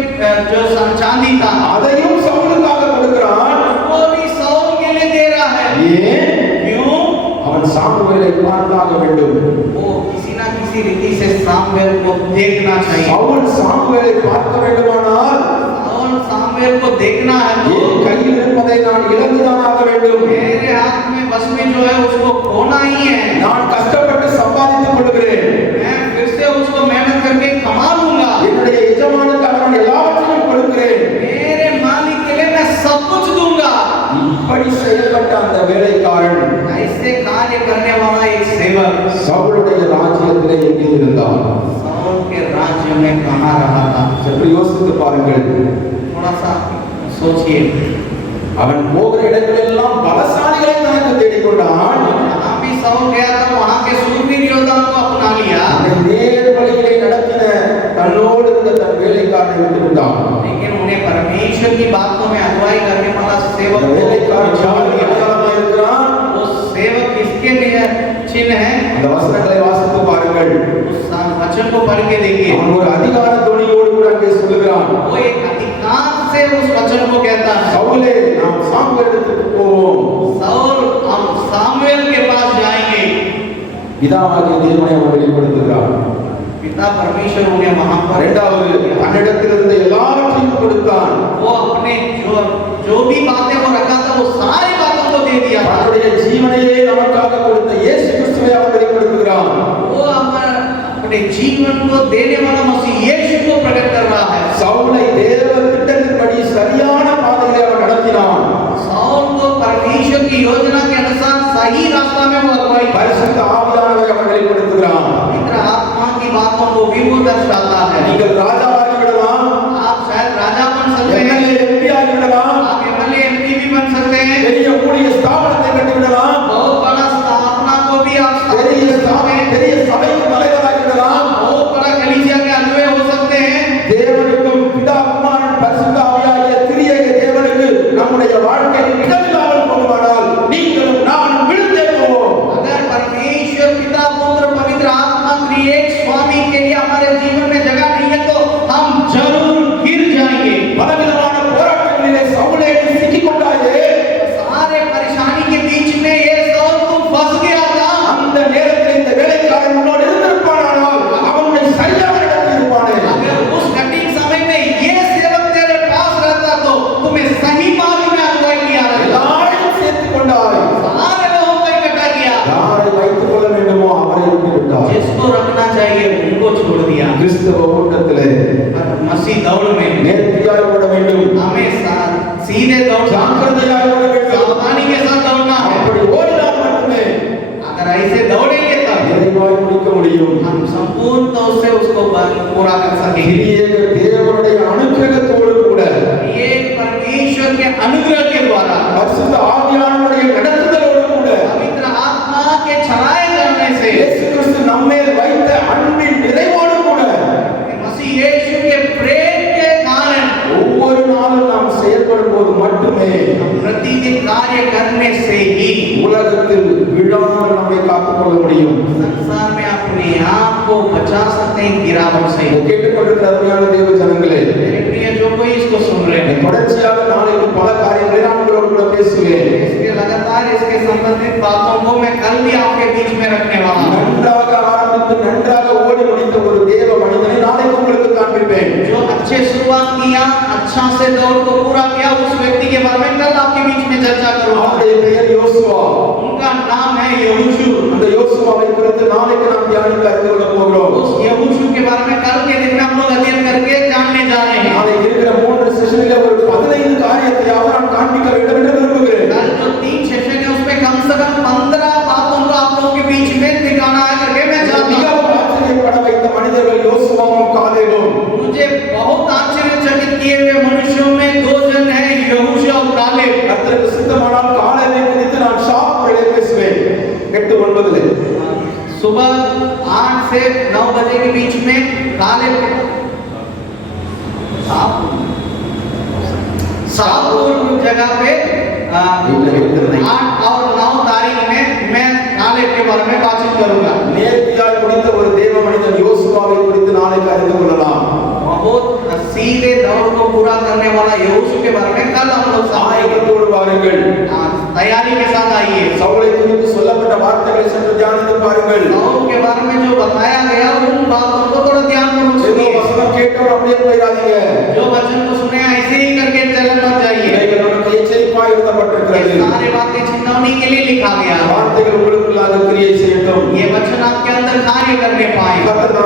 जो चांदी था, அதையும் சவுலுக்காக கொடுக்கிறான். वो भी साउल के लिए दे रहा है। ஏன்? क्यों? அவன் சாமுவேலை பார்த்தாக வேண்டும். वो किसी ना किसी रीति से सामुएल को देखना चाहिए। சவுல் சாமுவேலை பார்க்க வேண்டுமானால் साउल सामुएल को देखना है तो என் கையில் இருப்பதை நான் இழந்துதான் ஆக வேண்டும். मेरे हाथ में बस में जो है उसको खोना ही है। நான் கஷ்டப்பட்டு சம்பாதித்துக் கொள்கிறேன். मैं फिर से उसको मेहनत करके कमा लूंगा। என்னுடைய எஜமானுக்கு அவன் எல்லாவற்றையும் கொடுக்கிறேன். मेरे मालिक के लिए मैं सब कुछ दूंगा। இப்படி செயல்பட்ட அந்த வேலைக்காரன் ऐसे कार्य करने वाला एक सेवक சவுலுடைய ராஜ்யத்திலே எங்கே இருந்தான்? साउल के राज्य में कहाँ रहा था? சற்று யோசித்து பாருங்கள். थोड़ा सा सोचिए। அவன் போகிற இடங்களெல்லாம் பலசாலிகளை தனக்கு தேடிக்கொண்டான். जहाँ भी साउल गया था वहाँ के शूरवीर योद्धाओं को अपना लिया, அந்த நேர் வழியிலே நடத்தின தன்னோடு இருந்த தன் வேலைக்காரனை விட்டு விட்டான். लेकिन उन्हें परमेश्वर की बातों में अगुवाई करने वाला सेवक அந்த வேலைக்காரன் யாருக்கு அடையாளமாக இருக்கிறான்? वो सेवक किसके लिए चिन्ह है? அந்த வசனங்களை வாசித்து பாருங்கள். उस वचन को पढ़ के देखिए। அவன் ஒரு அதிகார துணியோடு கூட அங்கே சொல்லுகிறான், वो एक अधिकार से उस वचन को कहता है, சவுலே நாம் சாமுவேலிடத்திற்கு போவோம். साउल हम सामुएल के पास जाएंगे। பிதாவாகிய தேவனை அவன் வெளிப்படுத்துகிறான். पिता परमेश्वर उन्हें वहां पर இரண்டாவது, தன்னிடத்தில் இருந்த எல்லாவற்றையும் கொடுத்தான். वो अपने जो भी बातें वो रखा था वो सारी बातों को दे दिया था। தன்னுடைய ஜீவனையே நமக்காக கொடுத்த இயேசு கிறிஸ்துவை அவன் வெளிப்படுத்துகிறான். वो अपने जीवन को देने वाला मसीह यीशु को प्रकट कर रहा है। சவுலை தேவ திட்டத்தின்படி சரியான பாதையிலே அவன் நடத்தினான். साउल को परमेश्वर की योजना के अनुसार सही रास्ता में वो अगुवाई कर பரிசுத்த ஆவியானவரை அவன் வெளிப்படுத்துகிறான். पवित्र आत्मा की बातों को भी वो दर्शाता है। நீங்கள் ராஜாவாகி விடலாம், आप शायद राजा बन सकते हैं, எம்எல்ஏ எம்பி ஆகி விடலாம், आप एमएलए एमपी भी बन सकते हैं, பெரிய ஊழிய ஸ்தாபனத்தை கட்டி விடலாம், बहुत बड़ा स्थापना को भी आप பெரிய பெரிய சபைக்கு தலைவராகி விடலாம். बहुत बड़ा कलीसिया के अगुवे हो सकते हैं। தேவனுக்கும் பிதா குமாரன் பரிசுத்த ஆவியாகிய திரியேக தேவனுக்கு நம்முடைய வாழ்க்கையில் இடமில்லாமல் போகுமானால் நீங்களும் நானும் விழுந்தே போவோம். अगर परमेश्वर पिता पुत्र पवित्र आत्मा त्रिएक स्वामी के लिए हमारे जीवन में जगह नहीं है तो हम जरूर गिर जाएंगे। பலவிதமான போராட்டங்களிலே சவுலே சிக்கிக் கொண்டாயே, सारे परेशानी के बीच में ये साउल तुम फंस गया था। அந்த நேரத்தில் இந்த வேலைக்காரன் உன்னோடு இருந்திருப்பானால் அவனுடைய சரியான இடத்தில் இருப்பானே. अगर उस कठिन समय में ये सेवक तेरे पास रहता तो तुम्हें सही मार्ग में अगुवाई किया रहता। எல்லாரையும் சேர்த்துக் கொண்டாய். सारे लोगों को इकट्ठा किया, யாரை வைத்துக் கொள்ள வேண்டுமோ அவரை விட்டு விட்டாய். जिसको रखना चाहिए उनको छोड़ दिया। கிறிஸ்தவ ஓட்டத்திலே मसीह दौड़ में நேர்த்தியாய் ஓட வேண்டும், हमें सीधे दौड़, ஜாக்கிரதையாய் ஓட வேண்டும். सावधानी के साथ दौड़ना है। அப்படி ஓடினால் மட்டுமே अगर ऐसे दौड़ेंगे तब நிறைவாய் முடிக்க முடியும். हम संपूर्ण तौर से उसको पूरा कर सकेंगे। திரியேக தேவனுடைய அனுக்கிரகத்தோடு கூட ये परमेश्वर के अनुग्रह के द्वारा, பரிசுத்த ஆவியானவருடைய நடத்துதலோடு கூட पवित्र आत्मा के छलाए जाने से, இயேசு கிறிஸ்து நம்மேல் வைத்த அன்பின் நிறைவோடு கூட मसीह यीशु के प्रेम के कारण ஒவ்வொரு நாளும் நாம் செயல்படும் போது மட்டுமே प्रतिदिन कार्य करने से ही உலகத்தில் விழாமல் நம்மை காத்துக்கொள்ள முடியும். संसार में अपने आप को बचा सकते हैं गिरावट से। கேட்டுக்கொண்டிருக்கிற அருமையான தேவ ஜனங்களே, मेरे प्रिय जो जो कोई इसको सुन रहे हैं தொடர்ச்சியாக நாளைக்கு பல காரியங்களை நான் உங்களோடு கூட பேசுவேன். इसके लगातार इसके संबंधित बातों को मैं कल भी आपके बीच में रखने वाला हूँ நன்றாக ஆரம்பித்து நன்றாக ஓடி முடித்த ஒரு தேவ மனிதனை நாளைக்கு உங்களுக்கு காண்பிப்பேன். जो अच्छे शुरुआत किया अच्छा से दौड़ को पूरा किया उस व्यक्ति के बारे में कल आपके बीच में चर्चा करूंगा அவருடைய பெயர் யோசுவா. उनका नाम है यहोशू அந்த யோசுவாவை குறித்து நாளைக்கு நாம் தியானிக்க அறிந்து கொள்ள போகிறோம். उस यहोशू के बारे में कल के दिन में हम लोग अध्ययन करके जानने जा रहे हैं நாளைக்கு இருக்கிற 3 செஷனில் ஒரு 15 காரியத்தையாவது நான் காண்பிக்க வேண்டும் என்று விரும்புகிறேன். कल जो 3 सेशन है उसमें कम से कम 15 बातों को आप लोगों के बीच में दिखाना है करके मैं चाहता हूँ மிகவும் ஆச்சரியப்பட வைத்த மனிதர்கள் யோசுவாவும் காலேபும். मुझे बहुत आश्चर्यचकित किए हुए मनुष्यों में 2 जन हैं यहोशू और कालेब கர்த்தருக்கு சித்தமானால் காலேபை குறித்து நான் ஷாப்பிலே பேசுவேன். 8:9 सुबह 8 से 9 बजे के बीच में कालेब शाहपुर जगह पे 8 और 9 तारीख में मैं कालेब के बारे में बातचीत करूंगा நேர்த்தியாய் முடித்த ஒரு தேவ மனிதன் யோசுவாவை குறித்து நாளைக்கு அறிந்து கொள்ளலாம். बहुत सीधे दौड़ को पूरा करने वाला यहोशू के बारे में कल हम लोग ஆயத்தத்தோடு வாருங்கள். तैयारी के साथ आइए சவுலை குறித்து சொல்லப்பட்ட வார்த்தைகளை சற்று தியானித்து பாருங்கள். साउल के बारे में जो बताया गया उन बातों को थोड़ा ध्यान पूर्वक ஏதோ सुनिए வசனம் கேட்டோம் அப்படியே போயிடாதீங்க. जो वचन को सुने ऐसे ही करके चलन मत जाइए இவைகள் நமக்கு எச்சரிப்பாய் எழுதப்பட்டிருக்கிறது. ये सारे बातें चेतावनी के लिए लिखा गया வார்த்தைகள் உங்களுக்குள்ளாக கிரியை செய்யட்டும். ये वचन आपके अंदर कार्य करने पाए கர்த்தர்